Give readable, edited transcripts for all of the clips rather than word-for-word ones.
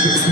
Yeah.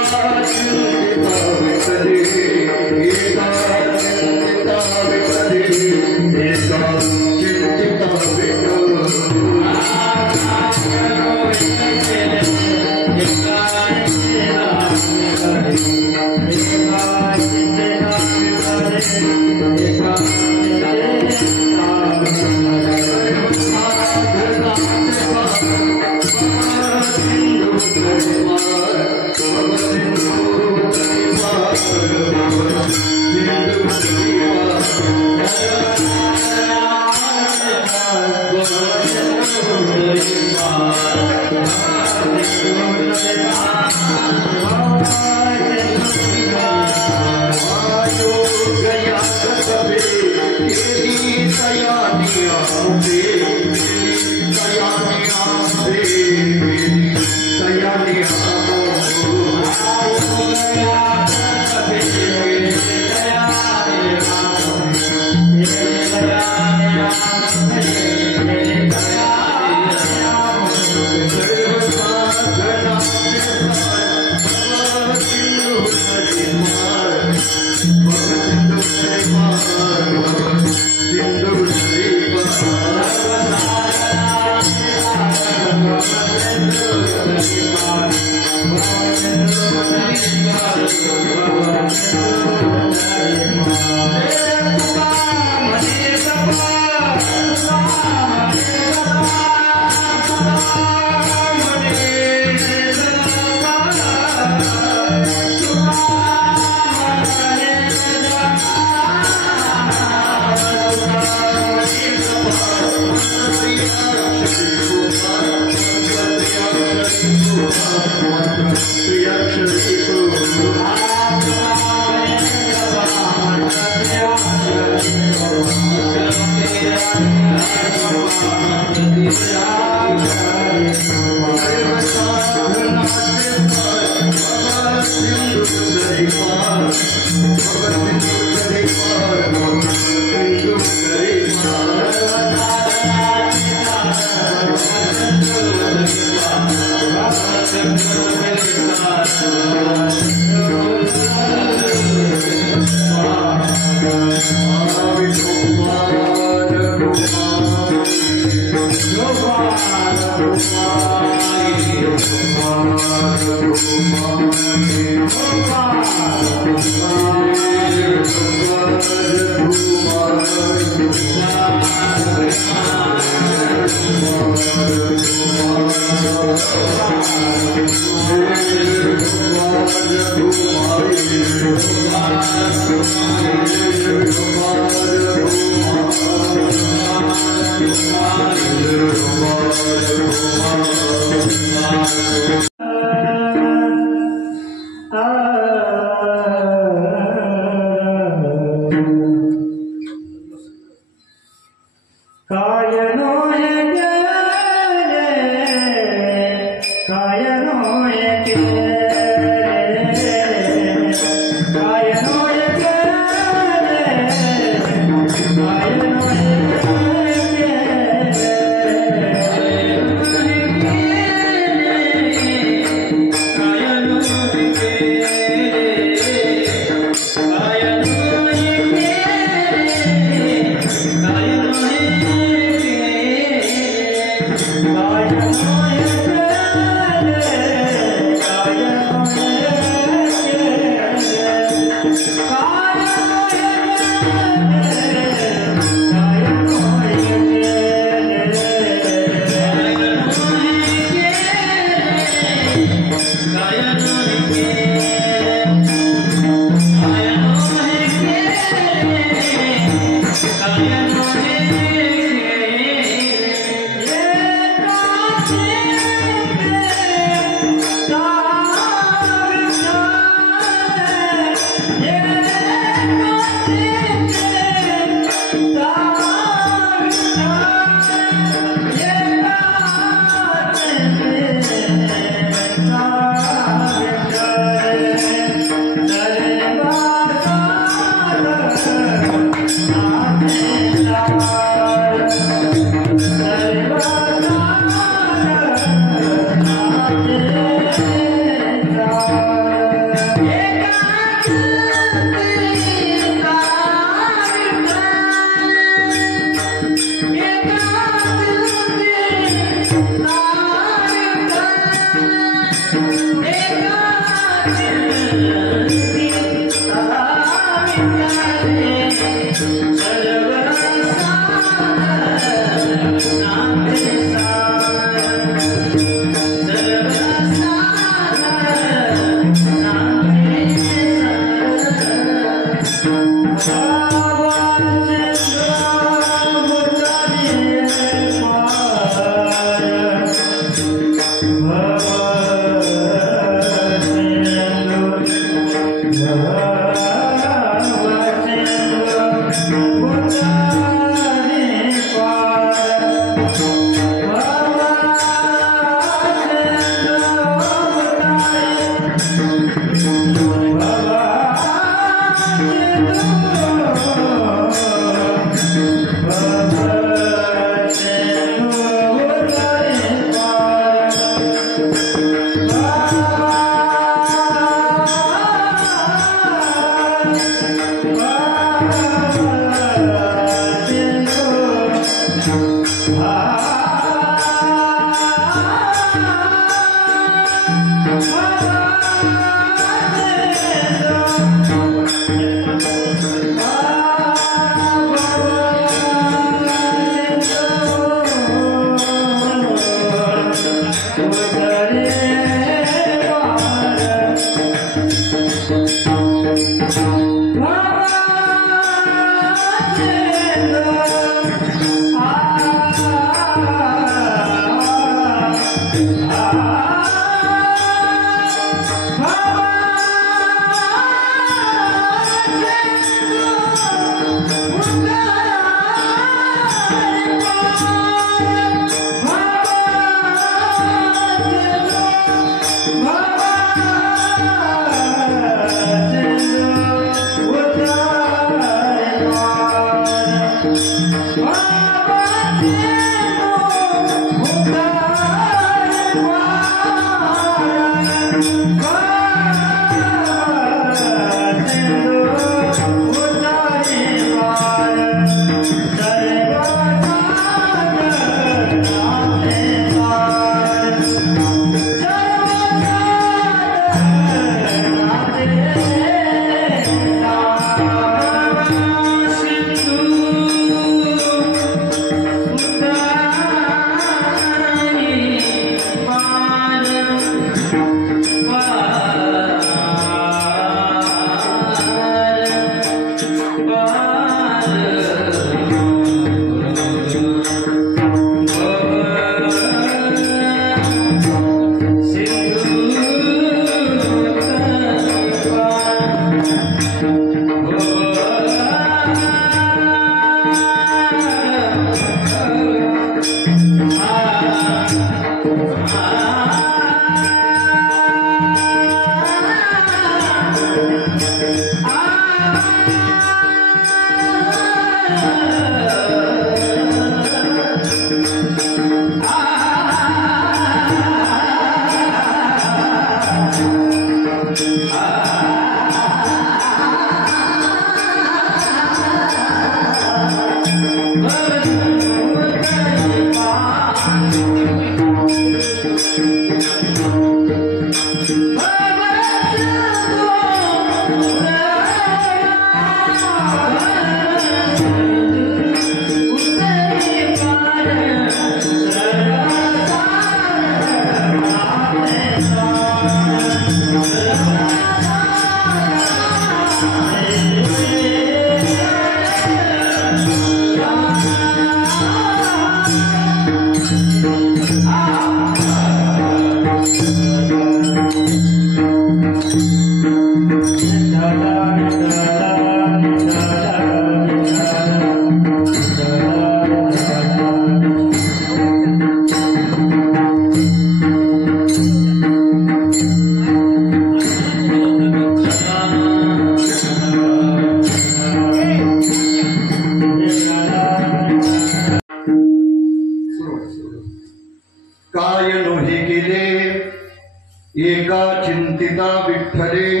एका चिंतिता विठ्ठले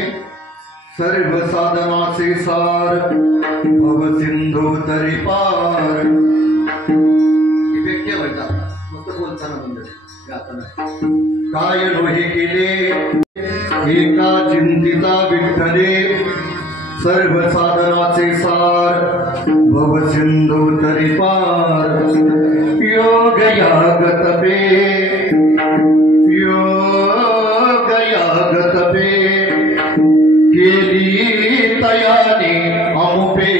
सर्व साधनाचे सार भव सिंधू तरी पार. इफेक्ट व्हायचा फक्त बोलताना बंद गाताना. काय नोहे केले एका चिंतिता विठ्ठले सर्व साधनाचे सार भव सिंधू तरी पार. योग यागत पे केली तयाने अमुपे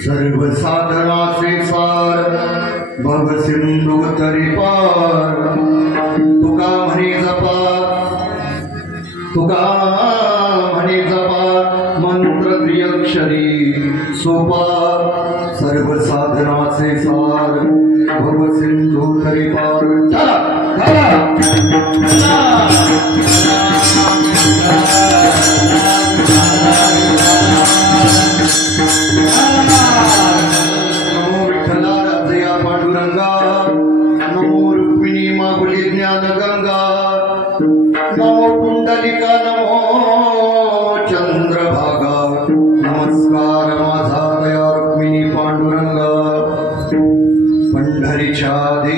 सर्व साधनाचे सार भव सिंधू तरी पार. तुका म्हणे जपा मंत्र त्रिअक्षरी सोपा सर्व साधनाचे सार भव सिंधू तरी पार. नमो विठ्ठला राजया पांडुरंगा. नमो रुक्मिणी माऊली ज्ञान गंगा. नमो पुंडलिका. नमो चंद्रभागा. नमस्कार माझा दया रुक्मिणी पांडुरंगा. पंढरीच्या Ah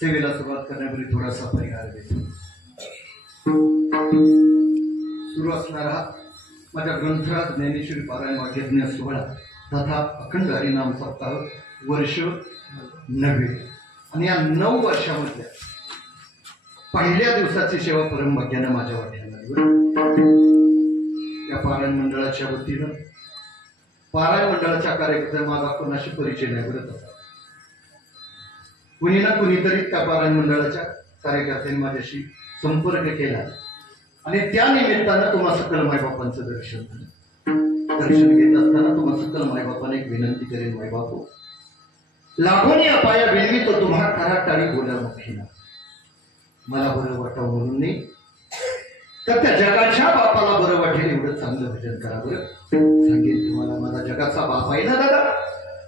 सेवेला सुरुवात करण्यापूर्वी थोडासा परिहार देतो. सुरू असणारा माझ्या ग्रंथराज ज्ञानेश्वरी पारायण वाक्यज्ञ सोहळा तथा अखंड हरिनाम सप्ताह वर्ष 9. आणि या 9 वर्षामधल्या पहिल्या दिवसाची सेवा परमभाग्यानं माझ्या वाट्याला या पारायण मंडळाच्या वतीनं पारायण मंडळाच्या कार्यकर्त्या माझा कोणाशी परिचय नाही करत होता. कुणी ना कुणीतरी त्या पारायण मंडळाच्या कार्यकर्त्यांनी माझ्याशी संपर्क केला आणि त्या निमित्तानं तुम्हा सकल मायबापांचं दर्शन घेत असताना तुम्हा सकल मायबापाने एक विनंती करेन. मायबापू लाभोनी अपाया वेळवी तो तुम्हा कराटाळी बोला मुखीना मला बरं वाटावं म्हणून नाही तर त्या जगाच्या बापाला बरं वाटेल एवढं चांगलं भजन करा. बरं सांगेन तुम्हाला माझा जगाचा बाप आहे ना दादा.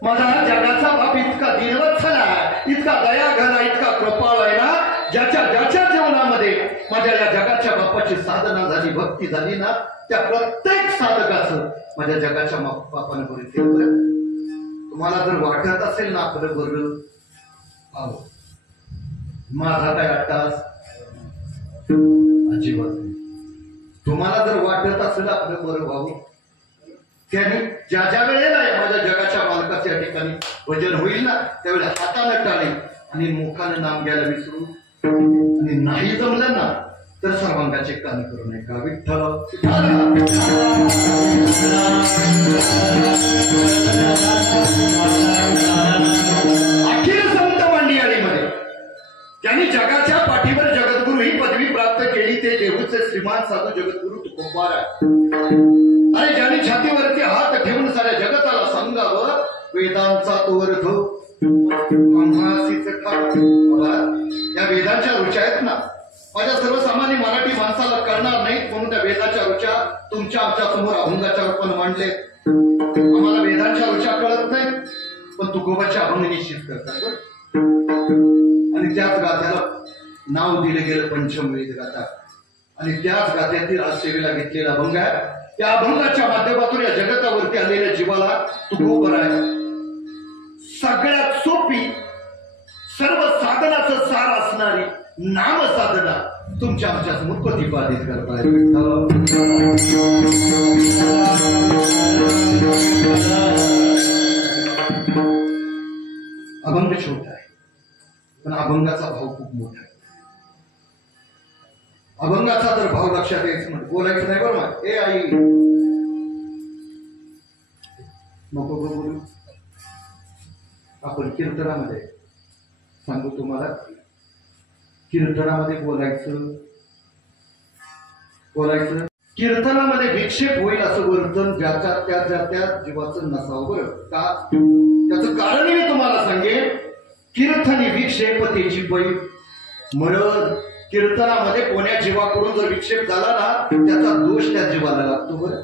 माझा जगाचा बाप इतका दिनवत्सल आहे, इतका दया घरा, इतका कृपाळ आहे ना. ज्याच्या जीवनामध्ये माझ्या या जगाच्या बापाची साधना झाली, भक्ती झाली ना, त्या प्रत्येक साधकाचं माझ्या जगाच्या बापानं बरं केलं. तुम्हाला जर वाटत असेल ना आपलं बरं आहो माझा काय अट्टास अजिबात नाही. तुम्हाला जर वाटत असेल आपलं बरं व्हावं त्याने ज्या वेळेला माझ्या जगाच्या मालकाच्या ठिकाणी भजन होईल ना त्यावेळेला हातानं टाळी आणि मुखानं नाम घ्यायला विसरू आणि नाही जमलं ना तर सर्वांगाचे कान करू नये का. विठ्ठल अखिल संत मंडळीमध्ये त्यांनी जगाच्या पाठीवर जगद्गुरु ही पदवी प्राप्त केली ते देहूचे श्रीमान साधू जगद्गुरु तुकोबाराय. आणि ज्यांनी छातीवरती हात ठेवून साऱ्या जगताला सांगावं वेदांचा तो अर्थ या वेदांच्या रुचा आहेत ना माझ्या सर्वसामान्य मराठी माणसाला करणार नाहीत म्हणून त्या वेदाच्या रुचा तुमच्या आमच्या समोर अभंगाच्या रूपाने मांडले. आम्हाला वेदांच्या रुचा कळत नाही पण तुकोबाच्या अभंग निश्चित करतात. आणि त्याच गाथ्याला नाव दिलं गेलं पंचम वेद गाथा आणि त्याच गाथ्यातील आज सेवेला घेतलेला अभंग आहे. त्या अभंगाच्या माध्यमातून या जगतावरती आलेल्या जीवाला तुकोबाराय सगळ्यात सोपी सर्व साधनाचं सार असणारी नाम साधना तुमच्या आमच्या समोर प्रतिपादित करताय. अभंग छोटा आहे पण अभंगाचा भाव खूप मोठा आहे. अभंगाचा जर भाव लक्षात यायचं म्हणजे बोलायचं नाही बरोबर. हे आई नको बोलू आपण कीर्तनामध्ये सांगू तुम्हाला कीर्तनामध्ये बोलायचं कीर्तनामध्ये विक्षेप होईल असं वर्तन ज्याच्या त्या जीवाचं नसावं. बरं का त्याचं कारण मी तुम्हाला सांगेन. कीर्तनी विक्षेप त्याची पै मरण कीर्तनामध्ये कोण्या जीवाकडून जर विक्षेप झाला ना त्याचा दोष त्या जीवाला लागतो. बरं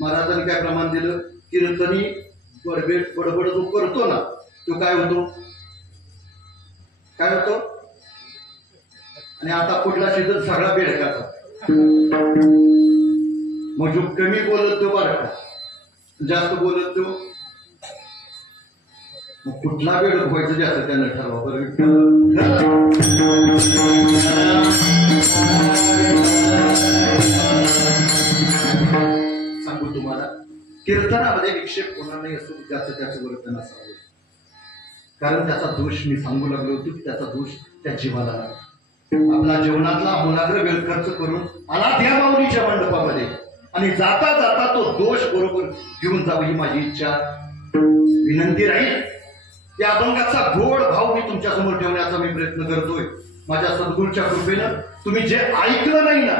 महाराजांनी काय प्रमाण दिलं. कीर्तनी बडबड जो करतो ना तो काय होतो आणि आता पुढला शिजत सगळा बेडकाचा. मग जो कमी बोलत तो बारका जास्त बोलत तो मग कुठला बेडक व्हायचं जास्त त्यानं ठरवा. सांगू तुम्हाला कीर्तनामध्ये विक्षेप होणार नाही असं ज्याचं त्याचं वर्तन असावं. कारण त्याचा दोष मी सांगू लागलो होतो की त्याचा दोष त्या जीवाला लागतो. आपला जीवनातला अमूलाग्र वेळ खर्च करून आला त्या माऊलीच्या मंडपामध्ये आणि जाता जाता तो दोष बरोबर घेऊन जावं ही माझी इच्छा विनंती राहील. त्या अभंगाचा गोड भाव मी तुमच्या समोर ठेवण्याचा मी प्रयत्न करतोय. माझ्या सद्गुरूच्या कृपेनं तुम्ही जे ऐकलं नाही ना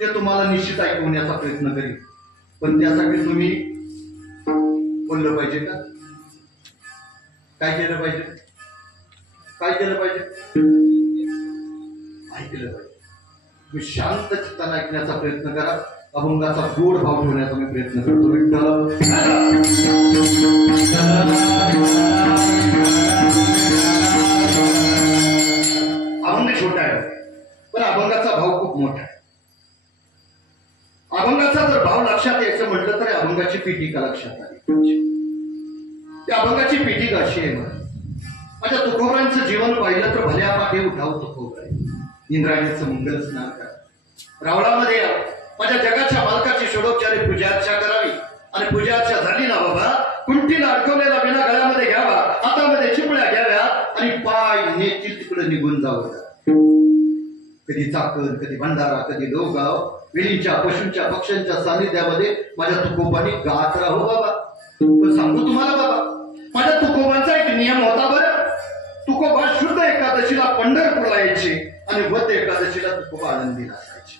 ते तुम्हाला निश्चित ऐकवण्याचा प्रयत्न करीन. पण त्यासाठी तुम्ही बोललं पाहिजे का? काय केलं पाहिजे? काय केलं पाहिजे? ऐकलं पाहिजे. तुम्ही शांत चित्ताने ऐकण्याचा प्रयत्न करा. अभंगाचा गोड भाव ठेवण्याचा मी प्रयत्न करतो. अभंग छोटा आहे पण अभंगाचा भाव खूप मोठा आहे. अभंगाचा जर भाव लक्षात यायचं म्हटलं तर अभंगाची पीठिका लक्षात आली. त्या अभंगाची पीठिका अशी आहे. माझ्या तुकोबरांचं जीवन पाहिलं तर भल्या पाठी उठाव तुकोबराय, इंद्रायणीचं मंगल स्नान करा, रावळामध्ये या, माझ्या जगाच्या मालकाची षोडोपचारी पूजार्चा करावी. आणि पूजार्चा झाली ना बाबा, कुंटीला अडकवलेला विना गळ्यामध्ये घ्यावा, हातामध्ये चिपळ्या घ्याव्या आणि पाय नेतील तिकडे निघून जावं. कधी चाकण, कधी भंडारा, कधी लोगाव, विलींच्या पशूंच्या पक्ष्यांच्या सानिध्यामध्ये माझ्या तुकोबांनी गात राहू बाबा. पण सांगू तुम्हाला बाबा, माझ्या तुकोबांचा एक नियम होता बरं. तुकोबा शुद्ध एकादशीला पंढरपूरला यायचे आणि वत एकादशीला तुकोबा आनंदीला असायचे.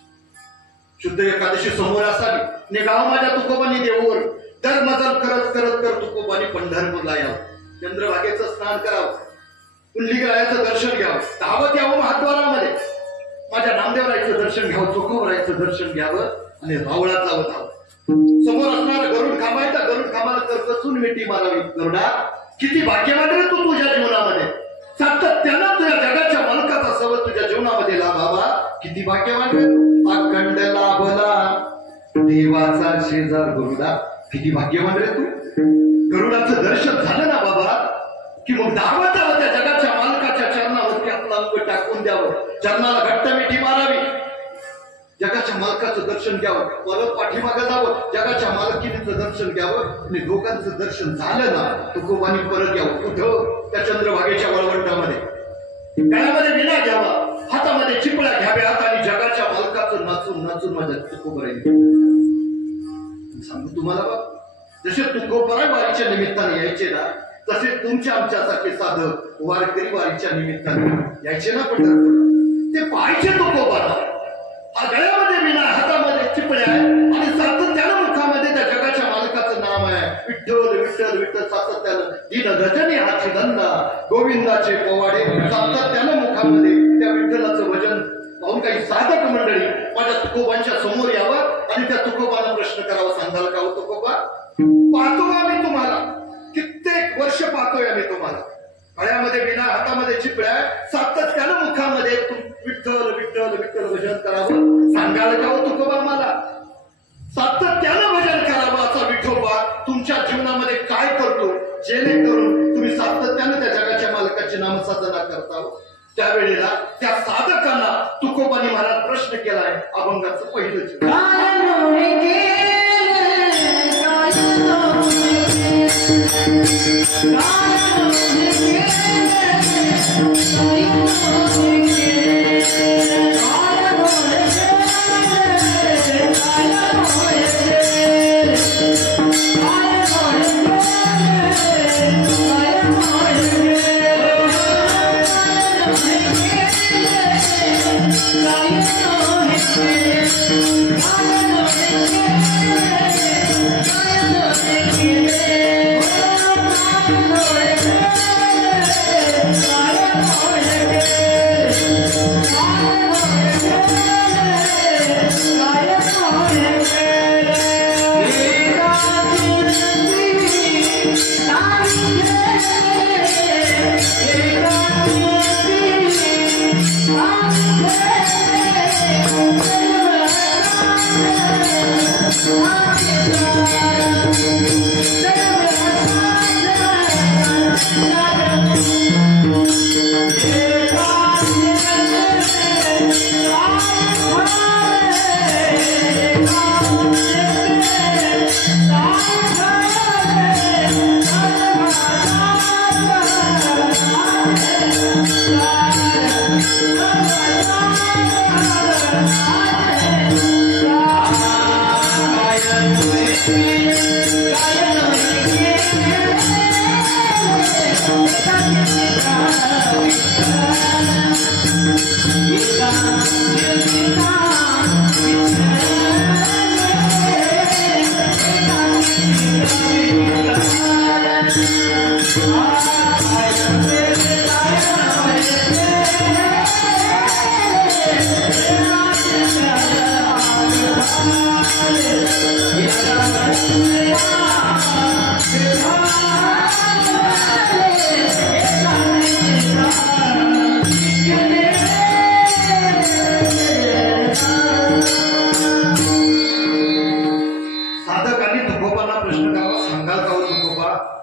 शुद्ध एकादशी समोर असावी, निघाव माझ्या तुकोबांनी देऊवर धर्मजल करत करत कर तुकोबांनी पंढरपूरला यावं, चंद्रभागेचं स्नान करावं, पुंडलिकरायाचं दर्शन घ्यावं, धावत यावं महाद्वारामध्ये, माझ्या नामदेवरायचं दर्शन घ्यावं, तुकोबरायचं दर्शन घ्यावं आणि रावळात जावं धावं. समोर असणारा गरुड खांबायचा, गरुड खांबाला करकसून मिठी मारावी. गरुडा किती भाग्यवान रे तू तुझ्या जीवनामध्ये, सातत्यानं तुझ्या जगाच्या मालकाचा सवय तुझ्या जीवनामध्ये लाभावा. किती भाग्यवान रे तू, अखंड लाभला देवाचा शेजार. गरुडा किती भाग्यवान रे तू. गरुडाचं दर्शन झालं ना बाबा की मग धावत जावं त्या जगाच्या मालकाच्या चरणावरती आपलं अंग टाकून द्यावं, चरणाला घट्ट मिठी मारावी, जगाच्या मालकाचं दर्शन घ्यावं, परत पाठीमागं जावं, जगाच्या मालकीनीचं दर्शन घ्यावं. आणि दोघांचं दर्शन झालं ना तुकोबांनी परत यावं. कुठं? त्या चंद्रभागेच्या वळवंटामध्ये. गळ्यामध्ये विणा घ्यावा, हातामध्ये चिपळ्या घ्याव्यात आणि जगाच्या मालकाचं नाचून नाचून माझ्या तुकोबराई. सांगू तुम्हाला बा, जसे तुकोबराई वारीच्या निमित्ताने यायचे ना तसे तुमच्या आमच्यासारखे साधक वारकरी वारीच्या निमित्ताने यायचे ना पंढरपूरला. ते पाहायचे तुकोबाला. गळ्यामध्ये विणा, हातामध्ये चिपळ्या आहे आणि सातत्यानं मुखामध्ये त्या जगाच्या मालकाचं नाम आहे. विठ्ठल विठ्ठल विठ्ठल सातत्यानं. दिन रजनी हाची धंदा, गोविंदाचे पोवाडे सातत्यानं मुखामध्ये त्या विठ्ठलाचं भजन पाहून काही साधक मंडळी माझ्या तुकोबांच्या समोर यावं आणि त्या तुकोबाला प्रश्न करावा. सांगाल का हो तुकोबा, पाहतो आम्ही तुम्हाला, कित्येक वर्ष पाहतोय आम्ही तुम्हाला. गळ्यामध्ये विणा, हातामध्ये चिपळ्या, सातत्यानं मुखामध्ये विठ्ठल विठ्ठल विठ्ठल भजन करावं. सांगाल का हो तुकोबा मला, सातत्यानं भजन करावं असा विठोबा तुमच्या जीवनामध्ये काय करतो जेणेकरून तुम्ही सातत्यानं त्या जगाच्या मालकाची नामसाधना करता. त्यावेळेला त्या साधकांना तुकोबांनी मला प्रश्न केलाय. अभंगाचं पहिलं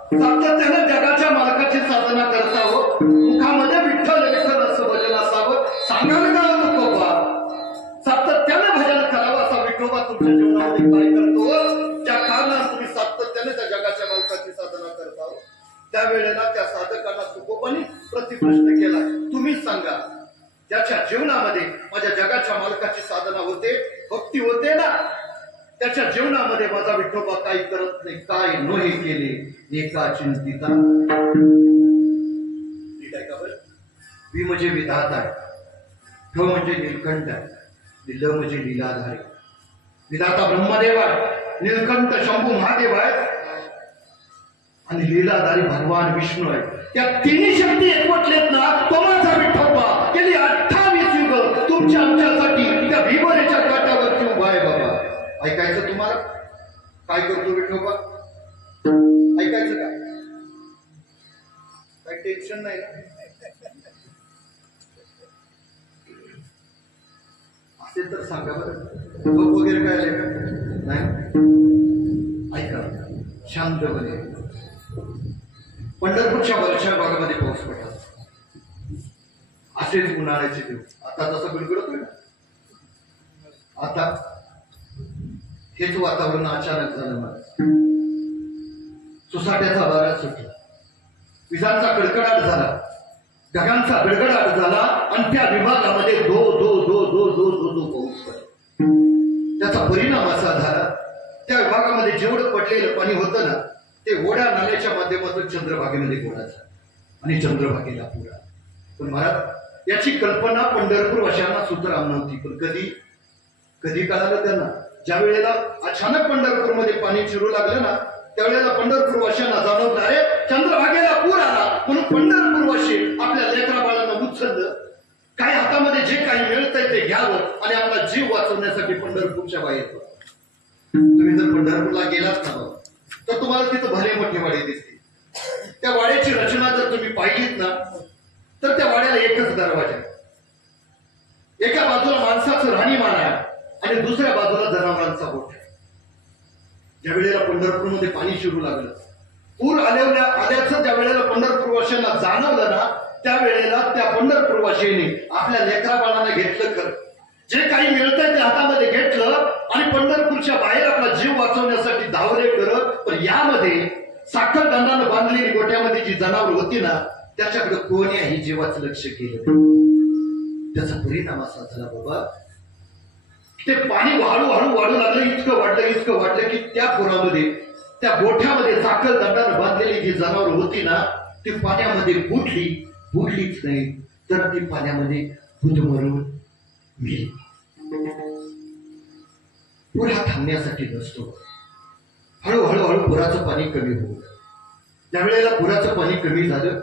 सातत्याने जगाच्या मालकाची साधना करता हो, मुखामध्ये विठ्ठल विठ्ठल असं भजन असावं, सांगायला का तुकोबा सातत्याने भजन करावं असा विठोबा तुमच्या जीवनामध्ये काय करतो? ज्या कारणाने तुम्ही सातत्याने त्या जगाच्या मालकाची साधना करता हो, त्यावेळेला त्या साधकांना तुकोबांनी प्रतिप्रश्न केला, तुम्हीच सांगा ज्याच्या जीवनामध्ये माझ्या जगाच्या मालकाची साधना होते, भक्ती होते ना, त्याच्या जीवनामध्ये माझा विठोबा काही करत नाही, काय नोहे केले एका चिंतिता. ठीक आहे का बरं? वि म्हणजे विधाता आहे, ठ म्हणजे नीलकंठ आहे, ल म्हणजे लीलाधार आहे. विधाता ब्रह्मदेव आहे, नीलकंठ शंभू महादेव आहे आणि लीलाधारी भगवान विष्णू आहे. त्या तिन्ही शक्ती एकवटलेत ना, तो माझा विठोबा गेली 28 युग तुमच्या आमच्यासाठी त्या भीमरेच्या काठावरती उभा आहे. बाबा ऐकायचं तुम्हाला? काय करतो विठोबा? ऐकायचं का? काही टेन्शन नाही ना? असेल तर सांगा बरं. झोप वगैरे काय आले का? नाही. ऐका शांतपणे. पंढरपूरच्या वरच्या भागामध्ये पाऊस पडला, असेच उन्हाळ्याचे दिवस. आता तसं बिलकुल ना, आता हेच वातावरण अचानक झालं. मला सुसाट्याचा वारा सुटला, विजांचा कडकडाट झाला, ढगांचा गडगडाट झाला आणि त्या विभागामध्ये दो दो दो दो दो दो दो पाऊस पडला. त्याचा परिणाम असा झाला, त्या विभागामध्ये जेवढं पडलेलं पाणी होतं ना, ते ओढ्या नाल्याच्या माध्यमातून चंद्रभागेमध्ये गोळा झाला आणि चंद्रभागेला पूर आला. पण महाराज याची कल्पना पंढरपूर वाशांना सुतराम नव्हती. पण कधी कळालं त्यांना? ज्या वेळेला अचानक पंढरपूरमध्ये पाणी शिरू लागलं ना, त्यावेळेला पंढरपूर वाशांना जाणवलं, अरे चंद्रभागेला पूर आला. म्हणून पंढरपूर वाशी आपल्या लेकरा बाळांना उचललं, काय हातामध्ये जे काही मिळतंय ते घ्यावं आणि आपला जीव वाचवण्यासाठी पंढरपूरच्या बाहेर पडा. तुम्ही जर पंढरपूरला गेलात ना तर तुम्हाला तिथं भले मोठे वाडे दिसतील. त्या वाड्याची रचना जर तुम्ही पाहिलीत ना, तर त्या वाड्याला एकच दरवाजा, एका बाजूला माणसाचं राहणीमान आहे आणि दुसऱ्या बाजूला जनावरांचा गोठा. ज्या वेळेला पंढरपूरमध्ये पाणी शिरू लागलं, पूर आल्याचं ज्या वेळेला पंढरपूर वासियांना जाणवलं ना, त्यावेळेला त्या पंढरपूर वासियांनी आपल्या लेकरा बाळांना घेतलं, खरं जे काही मिळतंय ते हातामध्ये घेतलं आणि पंढरपूरच्या बाहेर आपला जीव वाचवण्यासाठी धावले करत. पण यामध्ये साखर दंडानं बांधलेली गोठ्यामध्ये जी जनावर होती ना, त्याच्याकडे कोणीही जीवाचं लक्ष केलं. त्याचा परिणाम असा झाला बाबा, ते पाणी हळूहळू वाढू लागलं, इतकं वाढलं की त्या पुरामध्ये त्या गोठ्यामध्ये साखर दंडानं बांधलेली जी जनावर होती ना, ती पाण्यामध्ये बुडलीच नाही, तर ती पाण्यामध्ये बुडमरून मेली. पूर हा थांबण्यासाठी नसतो. हळूहळू पुराचं पाणी कमी होऊ. त्यावेळेला पुराचं पाणी कमी झालं,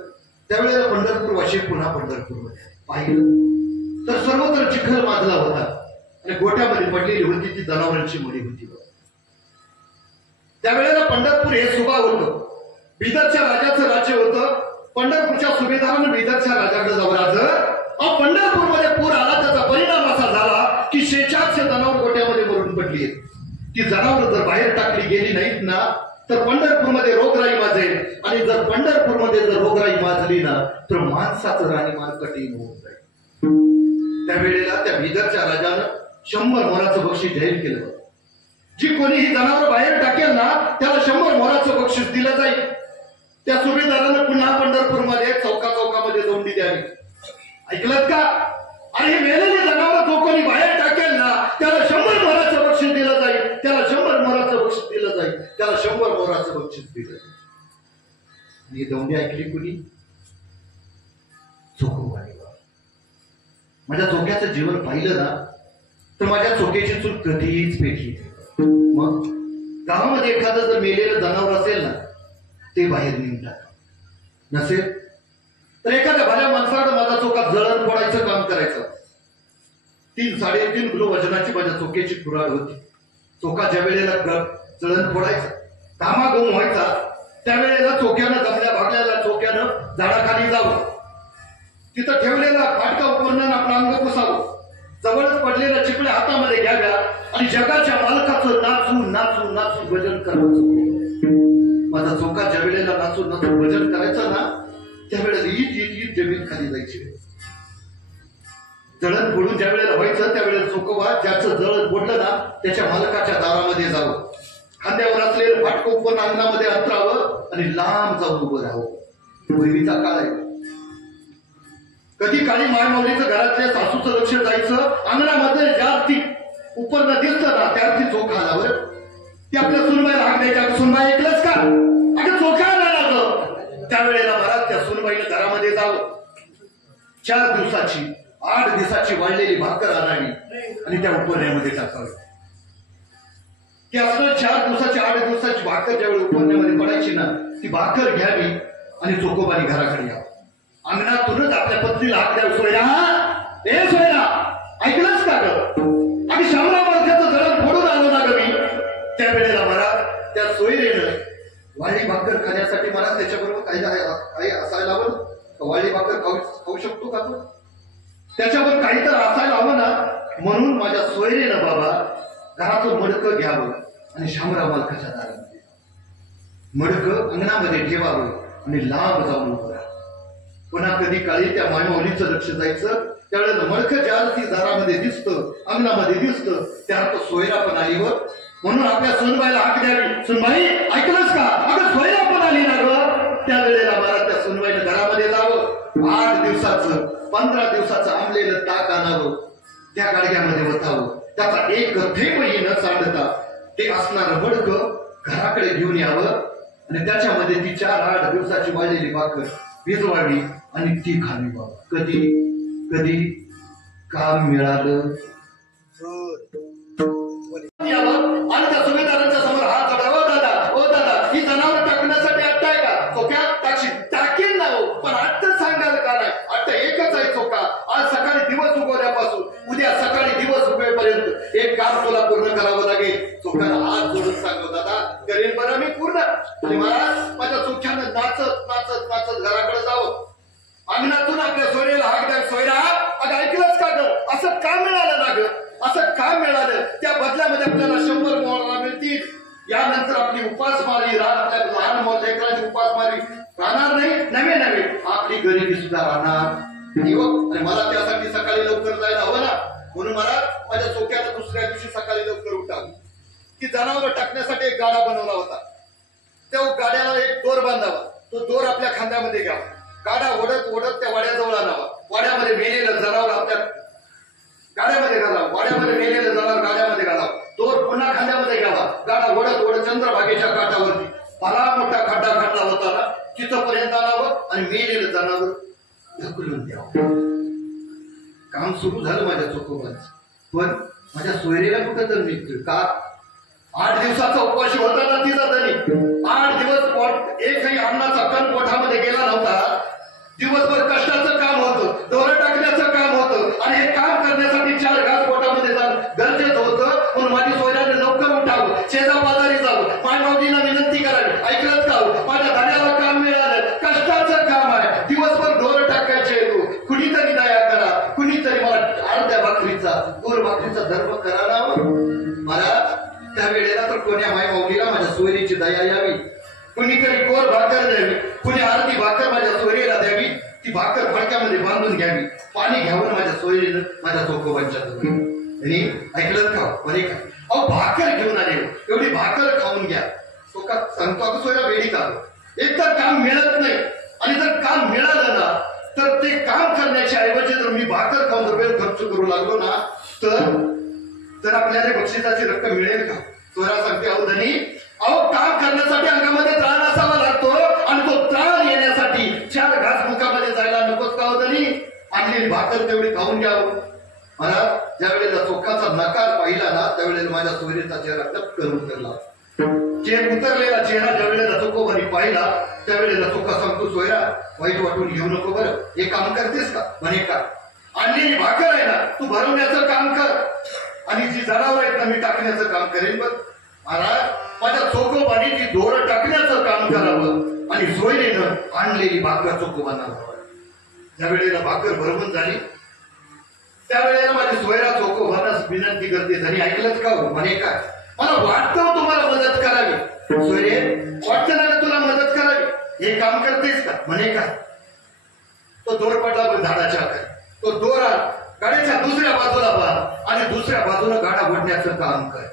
त्यावेळेला पंढरपूर वाशी पुन्हा पंढरपूरमध्ये पाहिलं तर सर्वत्र चिखल माजला होता आणि गोठ्यामध्ये पडलेली होती ती जनावरांची मडी होती. त्यावेळेला पंढरपूर हे सुभा होतं, बिदरच्या राजाचं राज्य होतं. पंढरपूरच्या सुभेदारानं बिदरच्या राजाकडे जाऊ, राज पंढरपूरमध्ये पूर आला, त्याचा परिणाम असा झाला की 400 जनावर गोठ्यामध्ये मरून पडली. ती जनावर जर बाहेर टाकली गेली नाहीत ना, तर पंढरपूरमध्ये रोगराई माजेल आणि जर पंढरपूरमध्ये जर रोगराई माजली ना, तर माणसाचं राहणीमान कठीण होऊन जाईल. त्यावेळेला त्या बिदरच्या राजानं 100 मोराचं बक्षीस जाहीर केलं. जी कोणी ही जनावर बाहेर टाकेल ना, त्याला 100 मोराचं बक्षीस दिलं जाईल. त्या सुभेदारानं पुन्हा पंढरपूरमध्ये चौकामध्ये दोंडी द्यावी. ऐकलत का? आणि हे मेलेले जनावर जो कोणी बाहेर टाकेल ना, त्याला 100 मोराचं बक्षीस दिलं जाईल, त्याला 100 मोराचं बक्षीस दिलं जाईल, त्याला 100 मोराचं बक्षीस दिलं जाईल. ही दोंडी ऐकली कुणी? चोखोबाई. माझ्या चोक्याचं जीवन पाहिलं ना, तर माझ्या चोक्याची चूक कधीच पेटली. मग गावामध्ये एखादं जर मेलेलं जनावर असेल ना, ते बाहेर नेऊन टाका. नसेल तर एखाद्या भल्या माणसाकडे माझा चोकात जळण फोडायचं काम करायचं. 3-3.5 किलो वजनाची माझ्या चोक्याची कुऱ्हाड होती. चोका ज्या वेळेला जळण फोडायचा, घामाघूम व्हायचा, त्यावेळेला चोक्यानं दमल्या भागल्याला चोक्यानं झाडाखाली जावं, तिथं ठेवलेला फाटका उपकरणानं आपलं अंग पुसावं, जवळच पडलेल्या चिपळ्या हातामध्ये घ्याव्या आणि जगाच्या मालकाचं नाचू नाचू नाचू भजन करावं. माझा चोका ज्या वेळेला नाचून नाचून भजन करायचं ना, त्यावेळेला ईद जमीन खाली जायची. जळण बुडून ज्या वेळेला व्हायचं त्यावेळेला चोकोबा ज्याचं जळण बुडलं ना त्याच्या मालकाच्या दारामध्ये जावं, खांद्यावर असलेलं फाटकं उपन अंगणामध्ये अंतरावं आणि लांब जाऊन उभं राहावं. पूर्वीचा काळ आहे. कधी काळी मायमौलीचं घरातल्या सासूचं लक्ष जायचं, अंगणामध्ये ज्या ती उपरनं दिसतं ना त्या ती चोखा आल्यावर ती आपल्या सुनबाईला हाक द्यायच्या. सुनबाई ऐकलंच का, अगं चोखा आला लागलं. त्यावेळेला महाराज त्या सुनबाईनं घरामध्ये जावं, 4 दिवसाची 8 दिवसाची वाळलेली भाकर आणावी आणि त्या उपरण्यामध्ये टाकावी. ती असं 4 दिवसाची 8 दिवसाची भाकर ज्यावेळी उपरण्यामध्ये पडायची ना, ती भाकर घ्यावी आणि चोकोबानी घराकडे यावं. अंगणातूनच आपल्या पत्नीला हाक द्यावी. सोयरा, ए सोयरा, ऐकलंच का ग, आणि शामराव मालकाचं जळण फोडून आलो ना ग मी. त्यावेळेला महाराज त्या सोयरेनं वाळी भाकर खाण्यासाठी महाराज त्याच्याबरोबर काही असायला हवं. वाळी भाकर खाऊ शकतो का तो, त्याच्यावर काही तर असायला हवं ना. म्हणून माझ्या सोयरेनं बाबा घरातून मडकं घ्यावं आणि शामराव मालकाच्या दारामध्ये मडकं अंगणामध्ये ठेवावं आणि लांब जाऊन उभं राहावं. पुन्हा कधी काळी त्या मायमौलीचं लक्ष जायचं, त्यावेळेला मडकं ज्या ती दारामध्ये दिसतं, अंगणामध्ये दिसतं, त्या सोयरा पण आली व म्हणून आपल्या सुनबाईला हाक द्यावी. सुनबाई ऐकलंच का, अगं सोयरा पण आली ना ग. त्यावेळेला मला त्या सुनबाईनं घरामध्ये जावं, 8 दिवसाचं 15 दिवसाचं आंबलेलं ताक आणावं, त्या गाडग्यामध्ये वतावं. त्याचा एक थेंबही न सांडता ते असणारं मडकं घराकडे घेऊन यावं आणि त्याच्यामध्ये ती 4-8 दिवसाची वाळलेली भाकर भिजवावी आणि ती खावी बाबा. कधी कधी काम मिळालं आणि त्या सुभेदारांच्या समोर हात जोडावा. दादा, ओ दादा, ही जनावर टाकण्यासाठी अट्टा आहे का? चोक्यात टाकीन ना हो, पण अट्ट सांगाल का नाही? अट्ट एकच आहे चोका. आज सकाळी दिवस उगवल्यापासून उद्या सकाळी दिवस उगवेपर्यंत एक काम तुला पूर्ण करावं लागेल. चोखाला हात जोडून सांगतो दादा, करेन बरं मी पूर्ण. आणि महाराज माझ्या चोख्यानं नाचत नाचत नाचत घराकडे जावं. अंगणातून आपल्या सोयऱ्याला हाक द्या. सोयरा, अगं ऐकलंच का ग, असं काम मिळालं ना ग, असं काम मिळालं, त्या बदल्यामध्ये आपल्याला 100 मोहरा मिळतील. यानंतर आपली उपासमारी आपल्या लहान लेकरांची उपासमारी राहणार नाही, नवे नवे आपली गरिबी सुद्धा राहणार. आणि मला त्यासाठी सकाळी लवकर जायला हवं ना. म्हणून मला माझ्या चोक्याला दुसऱ्या दिवशी सकाळी लवकर उठावं. ती जनावर टाकण्यासाठी एक गाडा बनवला होता. त्या गाड्याला एक दोर बांधावा, तो दोर आपल्या खांद्यामध्ये घ्यावा, गाडा ओढत ओढत त्या वाड्याजवळ आणावा. वाड्यामध्ये मेलेलं जनावर आपल्या गाड्यामध्ये घालावं, वाड्यामध्ये मेलेलं जनावर गाड्यामध्ये घालावं, दोर पुन्हा खांद्यामध्ये घ्यावा, गाडा ओढत ओढत चंद्रभागेच्या काठावरती फार मोठा खड्डा खड्डा होता ना, तिथपर्यंत आणावं आणि मेलेलं जनावर ढकलून द्यावं. काम सुरू झालं माझ्या चोकोबांचं. पण माझ्या सोयरीला कुठं तर निघतोय का? 8 दिवसाचा उपवास होता ना तिचा तरी 8 दिवस एकही अन्नाचा कण पोटामध्ये गेला नव्हता. दिवसभर कष्टाचं काम होतं, दोरं टाकण्याचं काम होतं आणि हे काम करण्यासाठी 4 घास पोटामध्ये जाणं गरजेचं होतं. म्हणून माझी सोयऱ्याने लवकर उठावं, शेजा बाजारी जावं, मायमाऊलीला विनंती करावी. ऐकलंच का, माझ्या धन्याला काम मिळालं, कष्टाचं काम आहे, दिवसभर दोरं टाकायचे येतो, कुणीतरी दया करा, कुणीतरी मला अर्ध्या भाकरीचा गोर भाकरीचा धर्म करा ना. मला त्यावेळेला तर कोण्या मायमाऊलीला माझ्या सोयरीची दया यावी, कुणीतरी गोर भाकर द्यावी, कुणी अर्धी भाकर माझ्या सोयरीला द्यावी, ती भाकर फडक्यामध्ये बांधून घ्यावी, पाणी घ्यावं माझ्या सोयरीनं माझ्या चोकोबांच्या. आणि ऐकलं का बरे का, अहो भाकर घेऊन आले, एवढी भाकर खाऊन घ्या. तो का सांगतो अगं सोयरा वेळी का, एक तर काम मिळत नाही आणि जर काम मिळालं ना तर ते काम करण्याच्या ऐवजी जर मी भाकर खाऊन जर वेळ खर्च करू लागलो ना तर आपल्याला बक्षिसाची रक्कम मिळेल का? सोयरा सांगते, अहो धनी, अहो काम करण्यासाठी अंगामध्ये त्राण असावा लागतो आणि तो त्राण येण्यासाठी 4 घास मुखामध्ये जायला नकोच का? धनी, आणलेली भाकर तेवढी खाऊन घ्यावं. मला ज्या वेळेला चोखाचा नकार पाहिला ना त्यावेळेला माझ्या सोयरीचा चेहरा टपकन उतरला. उतरलेला चेहरा ज्या वेळेला चोकोबानी पाहिला त्यावेळेला चोखा सांगतो, सोयरा वाईट वाटून घेऊ नको बरं, हे काम करतेस का? म्हणे का, आणलेली भाकर आहे ना तू भरवण्याचं काम कर आणि जी जनावर आहेत ना मी टाकण्याचं काम करेन. बघ महाराज, माझ्या चोकोबानी ती दोरं टाकण्याचं काम करावं आणि सोयरीनं आणलेली भाकर चोकोबांना लावावी. ज्या वेळेला भाकर भरवून झाली त्यावेळेला माझी सोयरा चोकोबांना विनंती करते, धनी ऐकलंच का? म्हणे काय, मला वाटतं तुम्हाला मदत करावी. सोयरे, वाटतं ना तुला हे काम करतेस का म्हणे काय तो दोर पडला पण झाडाच्या खाली तो दोर गाड्याच्या दुसऱ्या बाजूला बांध आणि दुसऱ्या बाजूला गाडा ओढण्याचं काम कर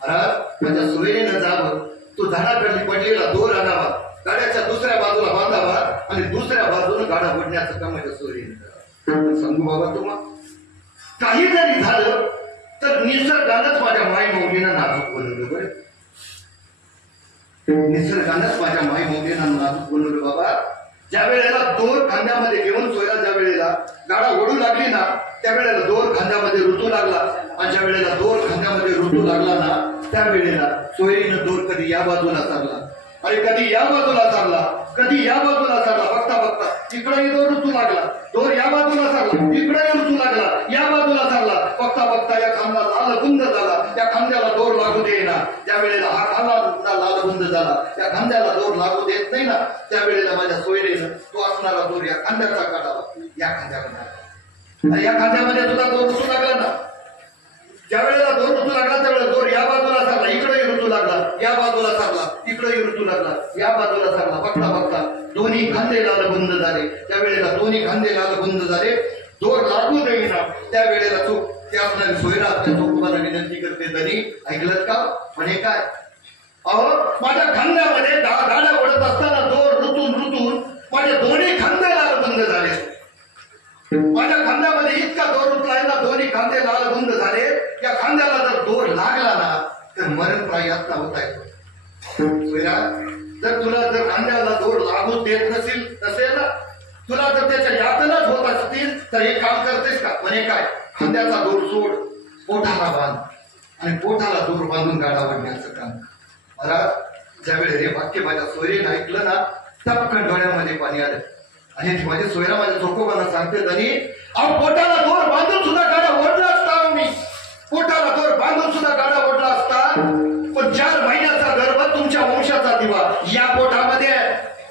अरे माझ्या सोयीनं जावं तो झाडाकडली पडलेला दोर आणावा गाड्याच्या दुसऱ्या बाजूला बांधावा आणि दुसऱ्या बाजूला गाडा ओढण्याचं काम माझ्या सोयीनं करावं सांगू बाबा तुम्हाला काही जरी झालं तर निसर्गानंच माझ्या माई मौलीनं नाजूक बनवलं बरं निसर्गानंच माझ्या माई मौलीनं नाजूक बनवलं बाबा ज्या वेळेला दोर खांद्यामध्ये घेऊन सोयरा ज्या वेळेला गाडा ओढू लागली ना त्यावेळेला दोर खांद्यामध्ये ऋतू लागला आणि ज्या वेळेला दोर खांद्यामध्ये ऋतू लागला ना त्यावेळेला सोयरीनं दोर कधी या बाजूला चालला आणि कधी या बाजूला चालला कधी या बाजूला चालला बघता बघता इकडेही दोर ऋतू लागला दोर या बाजूला चालला इकडेही ऋतू लागला या बाजूला चालला बघता बघता या खांदा लालबुंद झाला त्या खांद्याला दोर लागू देईना त्या वेळेला हा खांदा लालबुंद झाला त्या खांद्याला दोर लागू देत नाही ना त्यावेळेला माझ्या सोयरीनं तो असणारा दोर या खांद्याचा काढावा या खांद्यामध्ये या खांद्यामध्ये सुद्धा दोर ऋतू लागला ना ज्या वेळेला दोर ऋतू लागला त्यावेळेला दोर या बाजूला चालला इकडेही ऋतू लागला या बाजूला चालला इकडेही ऋतू लागला या बाजूला चालला बघता बघता दोन्ही खांदे लालबुंद झाले त्यावेळेला दोन्ही खांदे लालबुंद झाले दोर लागू देईना त्यावेळेला तो त्या सोयरा आपल्या चोखोबाला विनंती करते तरी ऐकलं का म्हणे काय अहो माझ्या खांद्यामध्ये गाड्या ओढत असताना दोर ऋतून माझे दोन्ही खांदे लालबुंद झाले माझ्या खांद्यामध्ये इतका दोर रुतलाय ना दोन्ही खांदे लालबुंद झाले या खांद्याला जर दोर लागला ना तर मरणप्राय यातना होता येतो सोयरा जर तुला जर खांद्याला दोर लागू देत नसेल ना तुला जर त्याच्या यातनाच होत असतील तर हे काम करतेस का म्हणे काय खांद्याचा दोर सोड पोटाला बांध आणि पोटाला दोर बांधून गाडा ओढण्याचं काम महाराज ज्यावेळी हे वाक्य माझ्या सोयरीनं ऐकलं ना टपकन डोळ्यामध्ये पाणी आलं आणि माझे सोयरा माझ्या चोखोबांना सांगते तरी अहो पोटाला दोर बांधून सुद्धा गाडा ओढला असता मी पोटाला दोर बांधून सुद्धा गाडा ओढला असता पण 4 महिन्याचा गर्भ तुमच्या वंशाचा दिवा या पोटामध्ये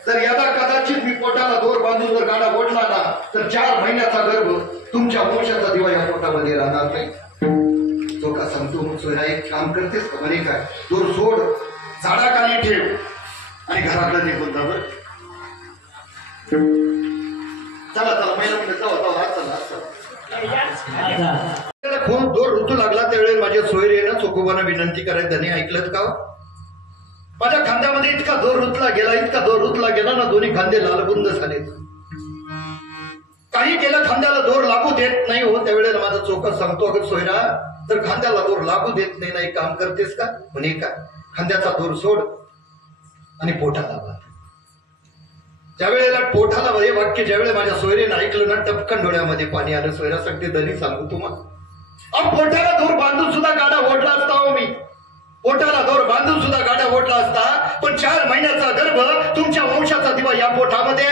जर यदा कदाचित मी पोटाला दोर बांधून जर गाडा ओढला ना तर 4 महिन्याचा गर्भ तुमच्या वंशाचा दिवा या पोटामध्ये राहणार नाही तो का सांगतो मग सोयरा एक काम करतेस का म्हणे काय दोर सोड झाडाखाली ठेव आणि घराकडे निघून जा बरं चला चला महिला म्हणजे चला खूप दोर ऋतू लागला त्यावेळेस माझ्या सोयरीनं चोखोबांना विनंती करायची त्यांनी ऐकलं का माझ्या खांद्यामध्ये इतका दोर रुतला गेला ना दोन्ही खांदे लालबुंद झाले काही केलं खांद्याला दोर लागू देत नाही हो त्यावेळेला माझा चोखा सांगतो अगं सोयरा तर खांद्याला दोर लागू देत नाही ना एक काम करतेस का म्हणे का खांद्याचा दोर सोड आणि पोटाला बांध ज्या वेळेला पोटाला हे वाक्य ज्यावेळेला माझ्या सोयरीनं ऐकलं ना टपकन डोळ्यामध्ये पाणी आलं सोयरा सांगते दरी सांगू तुम्हाला पोटाला दोर बांधून सुद्धा गाडा ओढला असता हो मी पोटाला दोर बांधून सुद्धा गाडा ओढला असता पण 4 महिन्याचा गर्भ तुमच्या वंशाचा दिवा या पोटामध्ये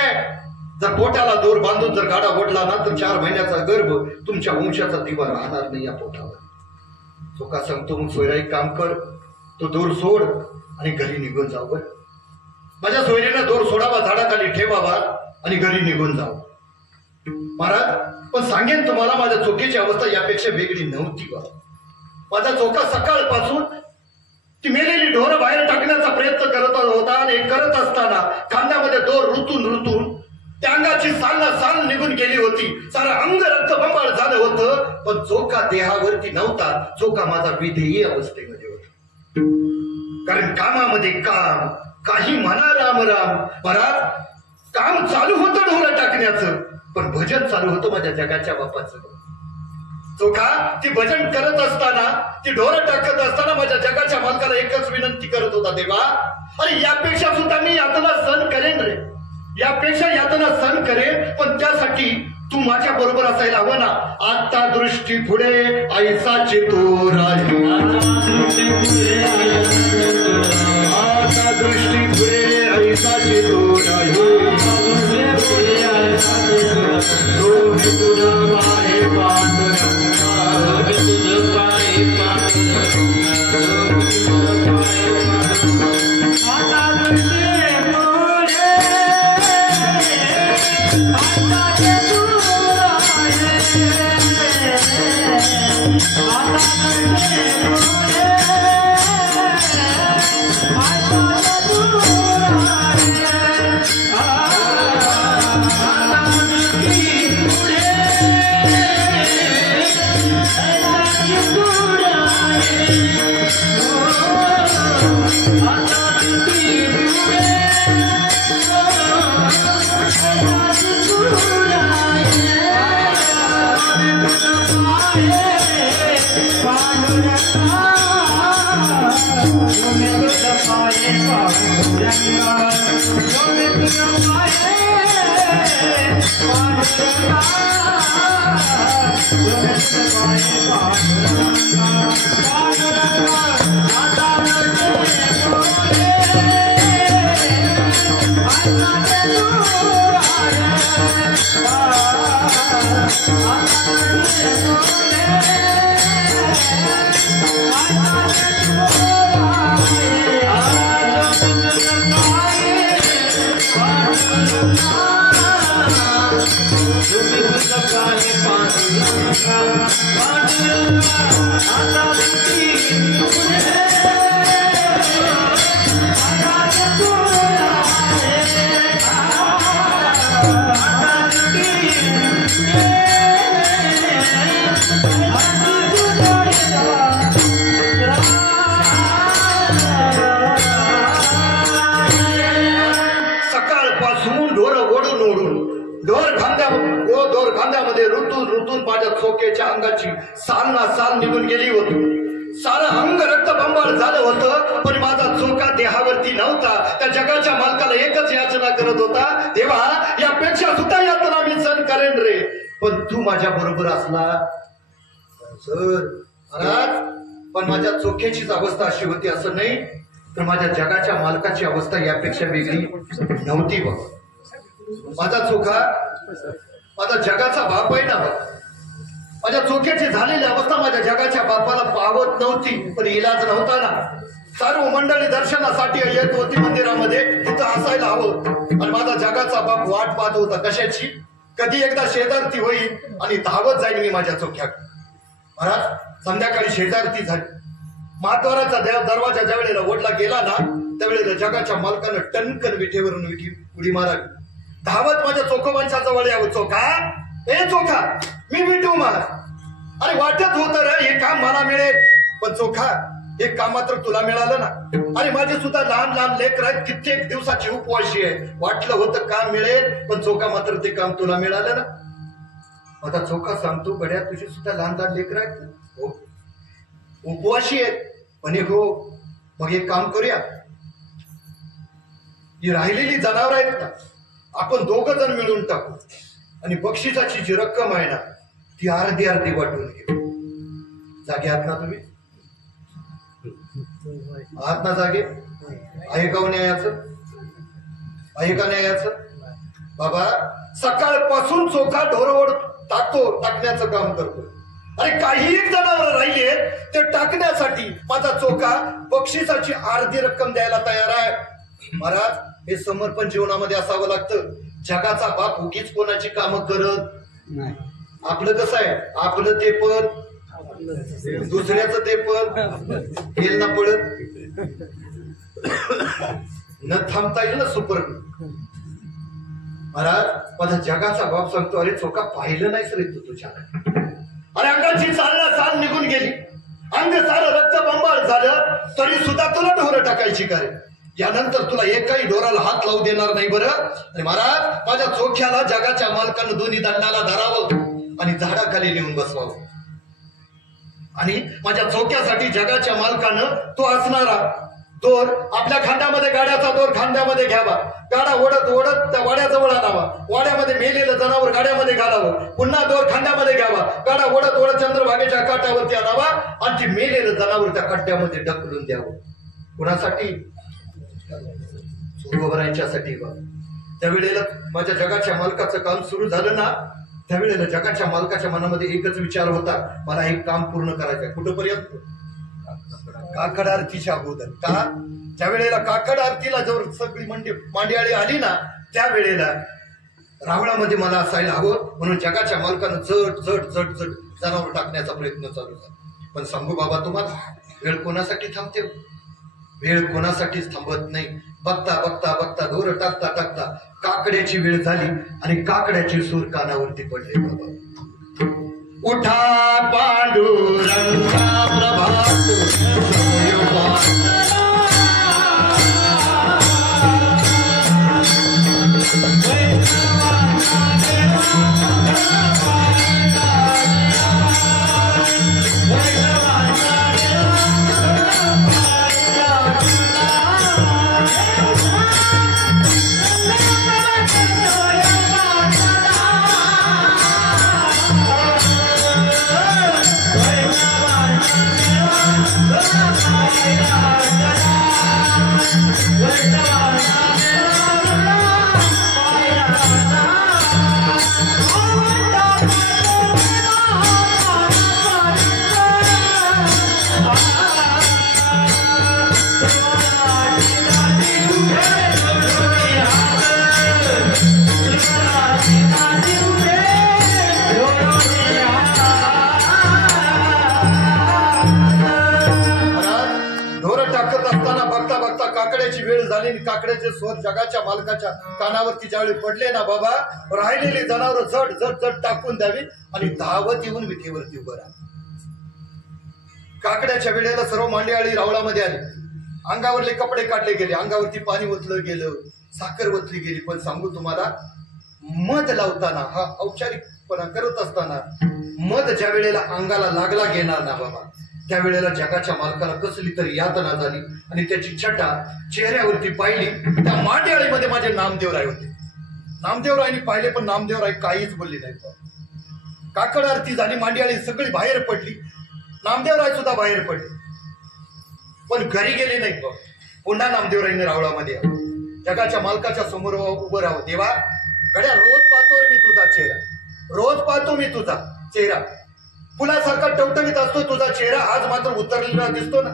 जर पोटाला दोर बांधून जर गाडा ओढला ना तर 4 महिन्याचा गर्भ तुमच्या वंशाचा दिवा राहणार नाही या पोटावर तो का सांगतो मग सोयरा एक काम कर तो दोर सोड आणि घरी निघून जाऊ बर माझ्या सोयरीनं दोर सोडावा झाडाखाली ठेवावा आणि घरी निघून जाऊ महाराज पण सांगेन तुम्हाला माझ्या चोखेची अवस्था यापेक्षा वेगळी नव्हती बा माझा चोखा सकाळपासून ती मेलेली ढोरं बाहेर टाकण्याचा प्रयत्न करत होता आणि करत असताना खांद्यामध्ये दोर रुतून त्या अंगाची साल निघून गेली होती सारा अंग रक्तबंबाळ झालं होतं पण चोखा देहावरती नव्हता चोखा माझा विधेयी अवस्थेमध्ये होता कारण कामामध्ये काम काही म्हणा राम राम महाराज काम चालू होतं ढोरं टाकण्याचं पण भजन चालू होतं माझ्या जगाच्या बापाचं चोखा ती भजन करत असताना ती ढोरं टाकत असताना माझ्या जगाच्या मालकाला एकच विनंती करत होता देवा अरे यापेक्षा सुद्धा मी यातना सहन करेन रे यापेक्षा यातना सहन करेन पण त्यासाठी तू माझ्या बरोबर असायला हवं ना आता दृष्टी पुढे ऐसाचे तो राजू आता दृष्टी पुढे ऐसाचे तो राजू चोखेच्या अंगाची साल ना साल निघून गेली होती. सारं अंग रक्तबंबाळ झालं होतं, पण माझा चोखा देहावरती नव्हता. त्या जगाच्या मालकाला एकच याचना करत होता, देवा यापेक्षा सुद्धा यातना मी सहन करेन रे, पण तू माझ्या बरोबर असला सर महाराज. पण माझ्या चोख्याचीच अवस्था अशी होती असं नाही, तर माझ्या जगाच्या मालकाची अवस्था यापेक्षा वेगळी नव्हती. बघ माझा चोखा माझा जगाचा बाप आहे ना. माझ्या चोख्याची झालेली अवस्था माझ्या जगाच्या बापाला पावत नव्हती, पण इलाज नव्हता ना. सर्व मंडळी दर्शनासाठी येत होती मंदिरामध्ये, तिथं असायला हवं. आणि माझा जगाचा बाप वाट पाहत होता कशाची, कधी एकदा शेजारती होईल आणि धावत जाईल मी माझ्या चोख्याकडे. महाराज संध्याकाळी शेजारती झाली. महाद्वाराचा दरवाजा ज्या वेळेला ओढला गेला ना, त्यावेळेला जगाच्या मालकानं टनकन विठेवरून उडी मारावी. धावत माझ्या चोखोबांच्या जवळ यावं. चोखा ए चोखा मी विठू महाराज. अरे वाटत होतं रे हे काम मला मिळेल, पण चोखा हे काम मात्र तुला मिळालं ना. अरे माझे सुद्धा लहान लहान लेकर आहेत, कित्येक दिवसाची उपवाशी आहे. वाटलं होतं काम मिळेल, पण चोखा मात्र ते काम तुला मिळालं ना. आता चोखा सांगतो गड्या तुझी सुद्धा लहान लहान लेकर आहेत. हो उपवाशी आहेत म्हणे. हो मग एक काम करूया, ही राहिलेली जनावर आहेत ना, आपण दोघं जण मिळून टाकू आणि बक्षिसाची जी रक्कम आहे ना ती अर्धी अर्धी वाटून घेऊ. जागे आहात ना तुम्ही? आहात ना जागे? आहे का न्यायाचं? आहे का न्यायाचं? बाबा सकाळपासून चोखा ढोरवड टाकण्याचं काम करतो. अरे काही एक जनावर राहिले ते टाकण्यासाठी माझा चोखा बक्षिसाची अर्धी रक्कम द्यायला तयार आहे. महाराज हे समर्पण जीवनामध्ये असावं लागतं. जगाचा बाप उगीच कोणाची कामं करत नाही. आपलं कसं आहे, आपलं ते पण दुसऱ्याचं ते पण गेल ना पडत न थांबता येईल ना सुपर. महाराज माझा जगाचा बाप सांगतो, अरे चोखा पाहिलं नाहीस रे तू तुझ्या. अरे अंगाची चाल निघून गेली, अंग सारं रक्तबंबाळ झालं, तरी सुद्धा तुला ढोरं टाकायची काय? यानंतर तुला एकही ढोराला हात लावू देणार नाही बरं. आणि महाराज माझ्या चोख्याला जगाच्या मालकानं दोन्ही दंडाला धरावं आणि झाडाखाली नेऊन बसवावं. आणि माझ्या चोख्यासाठी जगाच्या मालकानं तो असणारा दोर आपल्या खांद्यामध्ये, गाड्याचा दोर खांद्यामध्ये घ्यावा. गाडा ओढत ओढत त्या वाड्याजवळ आणावा. वाड्यामध्ये मेलेलं जनावर गाड्यामध्ये घालावं. पुन्हा दोर खांद्यामध्ये घ्यावा. गाडा ओढत ओढत चंद्रभागेच्या काठावरती आणावा आणि ते मेलेलं जनावर त्या खड्ड्यामध्ये ढकलून द्यावं. कुणासाठी? चोरवरांच्यासाठी. त्यावेळेला माझ्या जगाच्या मालकाचं काम सुरू झालं ना, त्यावेळेला जगाच्या मालकाच्या मनामध्ये एकच विचार होता, मला एक काम पूर्ण करायचंय. कुठपर्यंत? काकड आरतीच्या अगोदर. का? ज्यावेळेला काकड आरतीला जर सगळी मांडियाळी आली ना, त्यावेळेला रावळामध्ये मला असायला हवं. म्हणून जगाच्या मालकानं झट झट झट झट जनावर टाकण्याचा प्रयत्न चालू झाला. पण सांगू बाबा तुम्हाला, वेळ कोणासाठी थांबते? वेळ कोणासाठीच थांबत नाही. बघता बघता बघता ढोर टाकता टाकता काकड्याची वेळ झाली आणि काकड्याची सूर कानावरती पडले. बाबा उठा पांडुरंगा प्रभात आणि काकड्याचे स्वर जगाच्या मालकाच्या कानावरती ज्यावेळी पडले ना बाबा, राहिलेली जनावर झट झट झट टाकून द्यावी आणि धावत येऊन विठेवरती उभं राहा. काकड्याच्या वेळेला सर्व मांडियाळी रावळामध्ये आली. अंगावरले कपडे काढले गेले, अंगावरती पाणी ओतलं गेलं, साखर ओतली गेली. पण सांगू तुम्हाला, मध लावताना, हा औपचारिकपणा करत असताना मध ज्या वेळेला अंगाला लागला घेणार ना बाबा, त्यावेळेला जगाच्या मालकाला कसली तरी यातना झाली आणि त्याची छटा चेहऱ्यावरती पाहिली. त्या मांडियाळीमध्ये माझे नामदेवराय होते. नामदेवरायनी पाहिले, पण नामदेवराय काहीच बोलले नाही. काकड आरती झाली, मांडियाळी सगळी बाहेर पडली, नामदेवराय सुद्धा बाहेर पडले, पण घरी गेले नाही. पुन्हा नामदेवरायने रावळामध्ये जगाच्या मालकाच्या समोर उभं राहावं. देवा गड्या, रोज पाहतो मी तुझा चेहरा, रोज पाहतो मी तुझा चेहरा, फुलासारखा टवटवीत असतो तुझा चेहरा, आज मात्र उतरलेला दिसतो ना.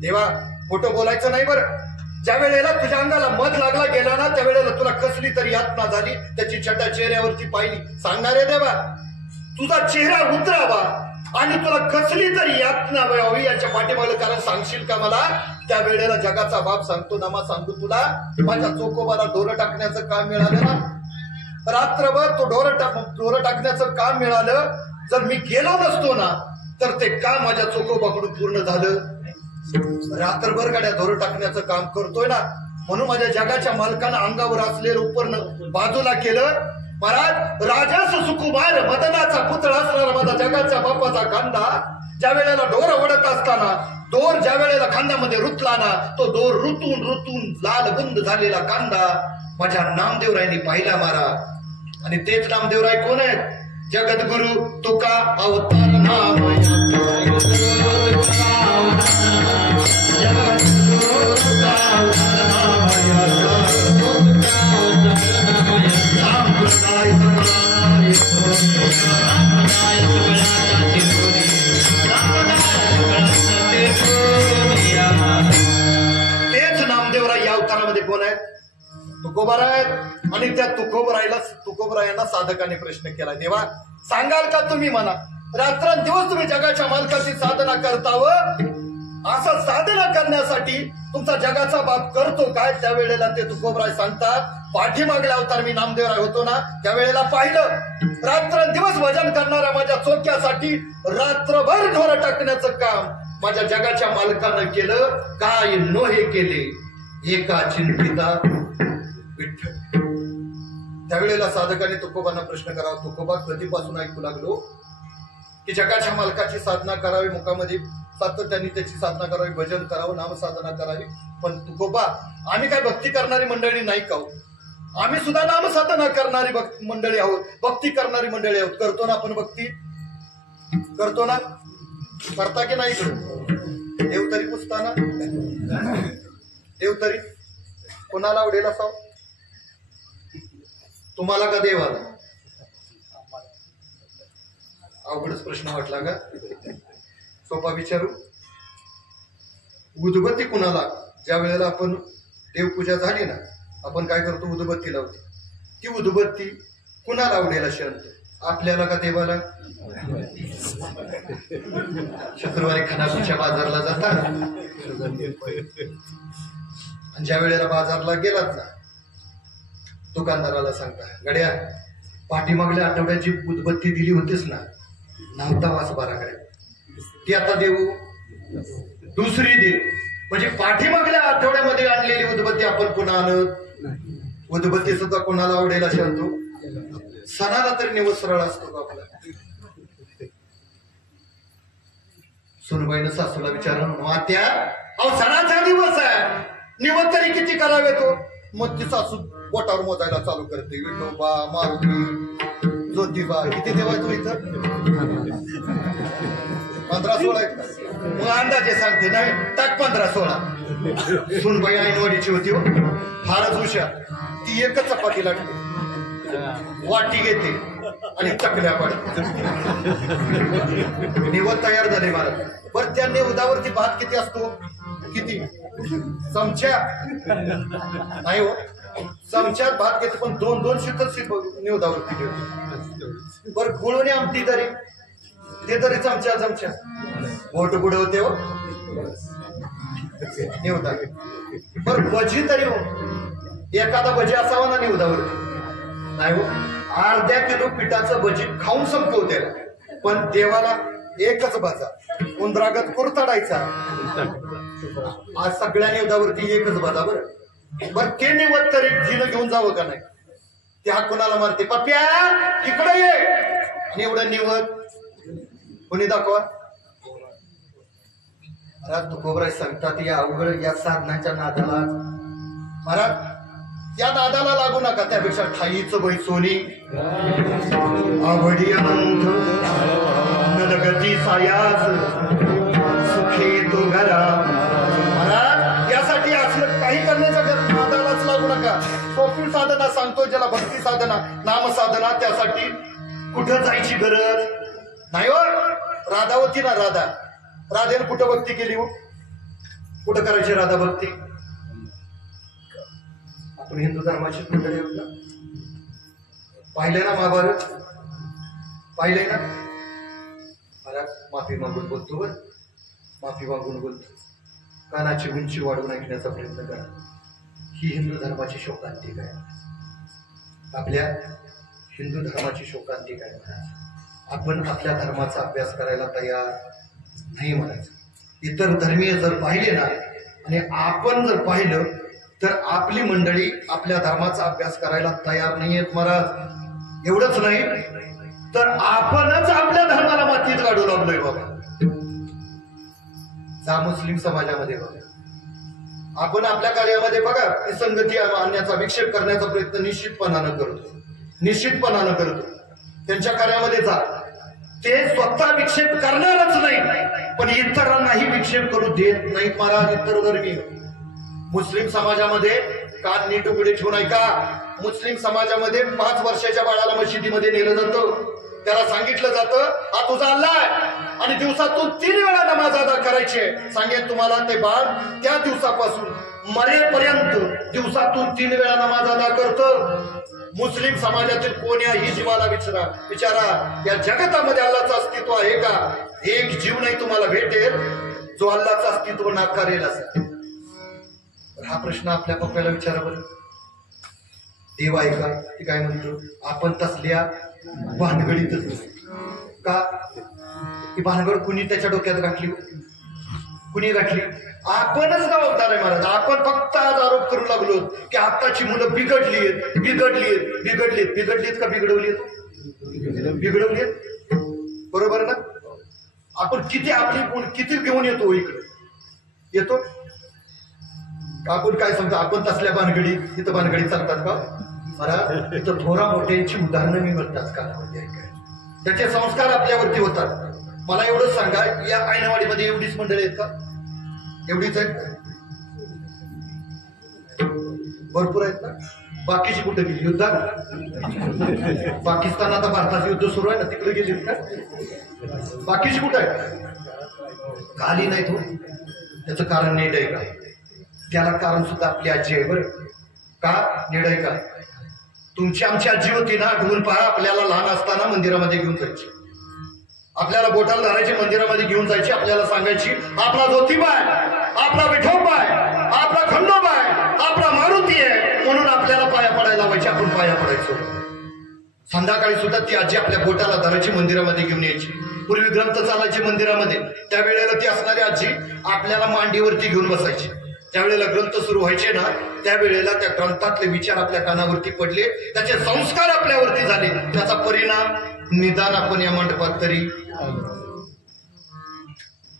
देवा खोटं बोलायचं नाही बरं. ज्या वेळेला तुझ्या अंगाला मध लागला गेला ना, त्यावेळेला तुला कसली तरी यातना झाली, त्याची छटा चेहऱ्यावरती पाहिली. सांगणारे देवा, तुझा चेहरा उतरावा आणि तुला कसली तरी यातना मिळावी याच्या पाठीमागं कारण सांगशील का मला? त्या वेळेला जगाचा बाप सांगतो, नमा सांगू तुला, माझ्या चोकोबाला ढोरं टाकण्याचं काम मिळालं ना, रात्रभर तो ढोरं टाकण्याचं काम मिळालं. जर मी गेलो नसतो ना, तर ते काम माझ्या चोकोबाकडून पूर्ण झालं. रात्रभर गाड्या ढोरं टाकण्याचं काम करतोय ना, म्हणून माझ्या जगाच्या मालकानं अंगावर असलेलं उपरणं बाजूला केलं. महाराज, राजास सुकुमार मदनाचा पुत्र असणारा माझा जगाच्या बापाचा कांदा ज्या वेळेला ढोर ओढत असताना, दोर ज्या वेळेला खांद्यामध्ये रुतला ना, तो दोर रुतून रुतून लाल बुंद झालेला कांदा माझ्या नामदेवरायने पाहिला महाराज. आणि तेच नामदेवराय कोण आहेत? जगद्गुरु तुका अवतार नाम, तेच नामदेवराय या अवतारामध्ये कोण आहेत? तुकोबाराय. आणि त्या तुकोबरायांना साधकाने प्रश्न केला, देवा सांगाल का तुम्ही म्हणा, रात्रंदिवस तुम्ही जगाच्या मालकाची साधना करतावं, असं साधना करण्यासाठी तुमचा जगाचा बाप करतो काय? त्यावेळेला ते तुकोबराय सांगतात, पाठीमागला अवतार मी नामदेवराय होतो ना, त्यावेळेला पाहिलं, रात्रंदिवस भजन करणाऱ्या माझ्या चोक्यासाठी रात्रभर ढोरं टाकण्याचं काम माझ्या जगाच्या मालकानं केलं. काय नो हे केले, एका चिंतिता विठ्ठल. त्यावेळेला साधकाने तुकोबांना प्रश्न करावा, तुकोबा कधीपासून ऐकू लागलो की जगाच्या मालकाची साधना करावी, मुखामध्ये सातत्याने त्याची साधना करावी, भजन करावं, नामसाधना करावी. पण तुकोबा, आम्ही काय भक्ती करणारी मंडळी नाही का? आम्ही सुद्धा नामसाधना करणारी मंडळी आहोत, भक्ती करणारी मंडळी आहोत. करतो ना आपण भक्ती? करतो ना? करता की नाही? देव तरी पुसताना, देव तरी कोणाला आवडेल असावं? तुम्हाला का देवाला? अवघडच प्रश्न वाटला का? सोपा विचारू. उदबत्ती कुणाला? ज्या वेळेला आपण देवपूजा झाली ना, आपण काय करतो? उदबत्ती लावतो. ती उदबत्ती कुणाला आवडेल अशी आणतो? आपल्याला का देवाला? शुक्रवारी खानापूरच्या बाजारला जातात आणि ज्या वेळेला बाजारला गेलात ना, दुकानदाराला सांगता, गड्या पाठीमागल्या आठवड्याची उदबत्ती दिली होतीस ना, नव्हता वास बारा गड्या, ती आता देऊ, दुसरी दे. म्हणजे पाठीमागल्या आठवड्यामध्ये आणलेली उदबत्ती आपण पुन्हा आणत. उदबत्ती सुद्धा कोणाला आवडेल अशी आणतो? सणाला तरी निवड सरळ असतो आपला. सुनबाईनं सासूला विचारलं, आत्या अहो सणाचा दिवस आहे, निवड तरी किती करावे तो? मग ती सासू बोटावर मोजायला चालू करते, विठोबा, मारुती, ज्योतिबा, किती देवा तू इथं? 15-16 आहेत. मग अंदाजे सांगते, नाही टाक 15-16. सुनबाई ऐनवाडीची होती हो, फारच हुशार. ती एकच चपाती लागते, वाटी घेते आणि चकल्या पडते. निवड तयार झाले महाराज. बरं, त्या निवदावरती भात किती असतो? किती चमच्या? नाही हो, चमच्यात भात घेतो, पण 2-2 शिकत निवदावरती घेतो. बरं, गुळूने आमटी तरी ते तरी चमच्या बोट बुडवते हो. निवदा बर भजी तरी हो, एखादा भजी असावा ना निवदावर. नाही हो, अर्ध्या किलो पिठाचं भजी खाऊन संपव त्याला, पण देवाला एकच भाजा उंदरागत कुरतडायचा. आज सगळ्या निवदावरती एकच भाजा. बरं ते निवड तरी जिनं घेऊन जावं का नाही? ते हा कुणाला मारते, पप्प्या इकडे ये, आणि एवढं निवड कोणी दाखवा. महाराज तुकोबराज सांगतात या अवघड या साधनाच्या नादाला, महाराज या नादाला लागू नका. त्यापेक्षा ठाईचं बै सोनी आवडी अनंत नलगती सायास सुखी तो घरा. महाराज यासाठी असलं काही करण्याच्या नादालाच लागू नका. सोपी साधना सांगतो ज्याला भक्ती साधना नाम साधना, त्यासाठी कुठं जायची गरज नाही हो. राधा होती ना, राधेने कुठं भक्ती केली हो? कुठं करायची राधा भक्ती? आपण हिंदू धर्माची मंडळी होता, पाहिलंय ना महाभारत, पाहिलंय ना. महाराज माफी मागून बोलतो, बर माफी मागून बोलतो. कानाची उंची वाढवून ऐकण्याचा प्रयत्न करा. ही हिंदू धर्माची शोकांतिक आहे. आपल्या हिंदू धर्माची शोकांतिक आहे महाराज. आपण आपल्या धर्माचा अभ्यास करायला तयार नाही म्हणायचं. इतर धर्मीय जर पाहिले ना आणि आपण जर पाहिलं तर आपली मंडळी आपल्या धर्माचा अभ्यास करायला तयार नाहीयेत महाराज. एवढंच नाही तर आपणच आपल्या धर्माला मातीत काढू लागलोय बाबा. जा मुस्लिम समाजामध्ये बघा, आपण आपल्या कार्यामध्ये बघा विसंगती आणण्याचा, विक्षेप करण्याचा प्रयत्न निश्चितपणानं करतो. त्यांच्या कार्यामध्ये जा, ते स्वतः विक्षेप करणारच नाही, पण इतरांनाही विक्षेप करू देत नाहीत महाराज. इतर धर्मी मुस्लिम समाजामध्ये कान नीट उघडे ठेवून ऐका. मुस्लिम समाजामध्ये 5 वर्षाच्या बाळाला मशिदीमध्ये नेलं जातं. त्याला सांगितलं जातं हा तुझा अल्लाह आहे आणि दिवसातून 3 वेळा नमाज अदा करायची आहे. सांगेन तुम्हाला ते बाळ त्या दिवसापासून मरेपर्यंत दिवसातून 3 वेळा नमाज अदा करतं. मुस्लिम समाजातील कोण्याही जीवाला विचारा या जगतामध्ये अल्लाचं अस्तित्व आहे का? एक जीव नाही तुम्हाला भेटेल जो अल्लाचं अस्तित्व नाकारेल असेल. हा प्रश्न आपल्या पप्प्याला विचारा बरं. देव आहे का? ते काय म्हणतो, आपण तसल्या भानगडीतच का? ती भानगड कुणी त्याच्या डोक्यात गाठली? कुणी गाठली? आपणच जबाबदार आहे महाराज. आपण फक्त आज आरोप करू लागलो की आताची मुलं बिघडलीत का बिघडवलीत? बरोबर ना? आपण किती घेऊन येतो इकडे येतो. आपण काय सांगतो, आपण तसल्या भानगडी, तिथं भानगडी चालतात का महाराज? इथं थोरा मोठ्यांची उदाहरणं मी म्हणतात का? त्याचे संस्कार आपल्यावरती होतात. मला एवढंच सांगा, या आयनवाडीमध्ये एवढीच मंडळी आहेत का? एवढीच आहेत? भरपूर आहेत ना. बाकीची कुठे गेली युद्धात? पाकिस्तान आता भारताचं युद्ध सुरू आहे ना, तिकडे गेली का? बाकीची कुठे आहे? खाली नाही तो. त्याचं कारण नीट आहे का? त्याला कारण सुद्धा आपली आजी आहे. बरं का नीट आहे का? तुमची आमची आजी होती ना, आठवून पहा. आपल्याला लहान असताना मंदिरामध्ये घेऊन जायची, आपल्याला बोटाला धरायची, मंदिरामध्ये घेऊन जायची, आपल्याला सांगायची आपला ज्योतिबा आहे, आपला विठोबा आहे, आपला खंडोबा आहे, आपला मारुती आहे, म्हणून आपल्याला पाया पडायला लावायची. आपण पाया पडायचो. संध्याकाळी सुद्धा ती आजी आपल्या बोटाला धरायची, मंदिरामध्ये घेऊन यायची. पूर्वी ग्रंथ चालायचे मंदिरामध्ये, त्यावेळेला ती असणारी आजी आपल्याला मांडीवरती घेऊन बसायची. त्यावेळेला ग्रंथ सुरू व्हायचे ना, त्यावेळेला त्या ग्रंथातले विचार आपल्या कानावरती पडले, त्याचे संस्कार आपल्यावरती झाले. त्याचा परिणाम निदान आपण या मंडपात तरी.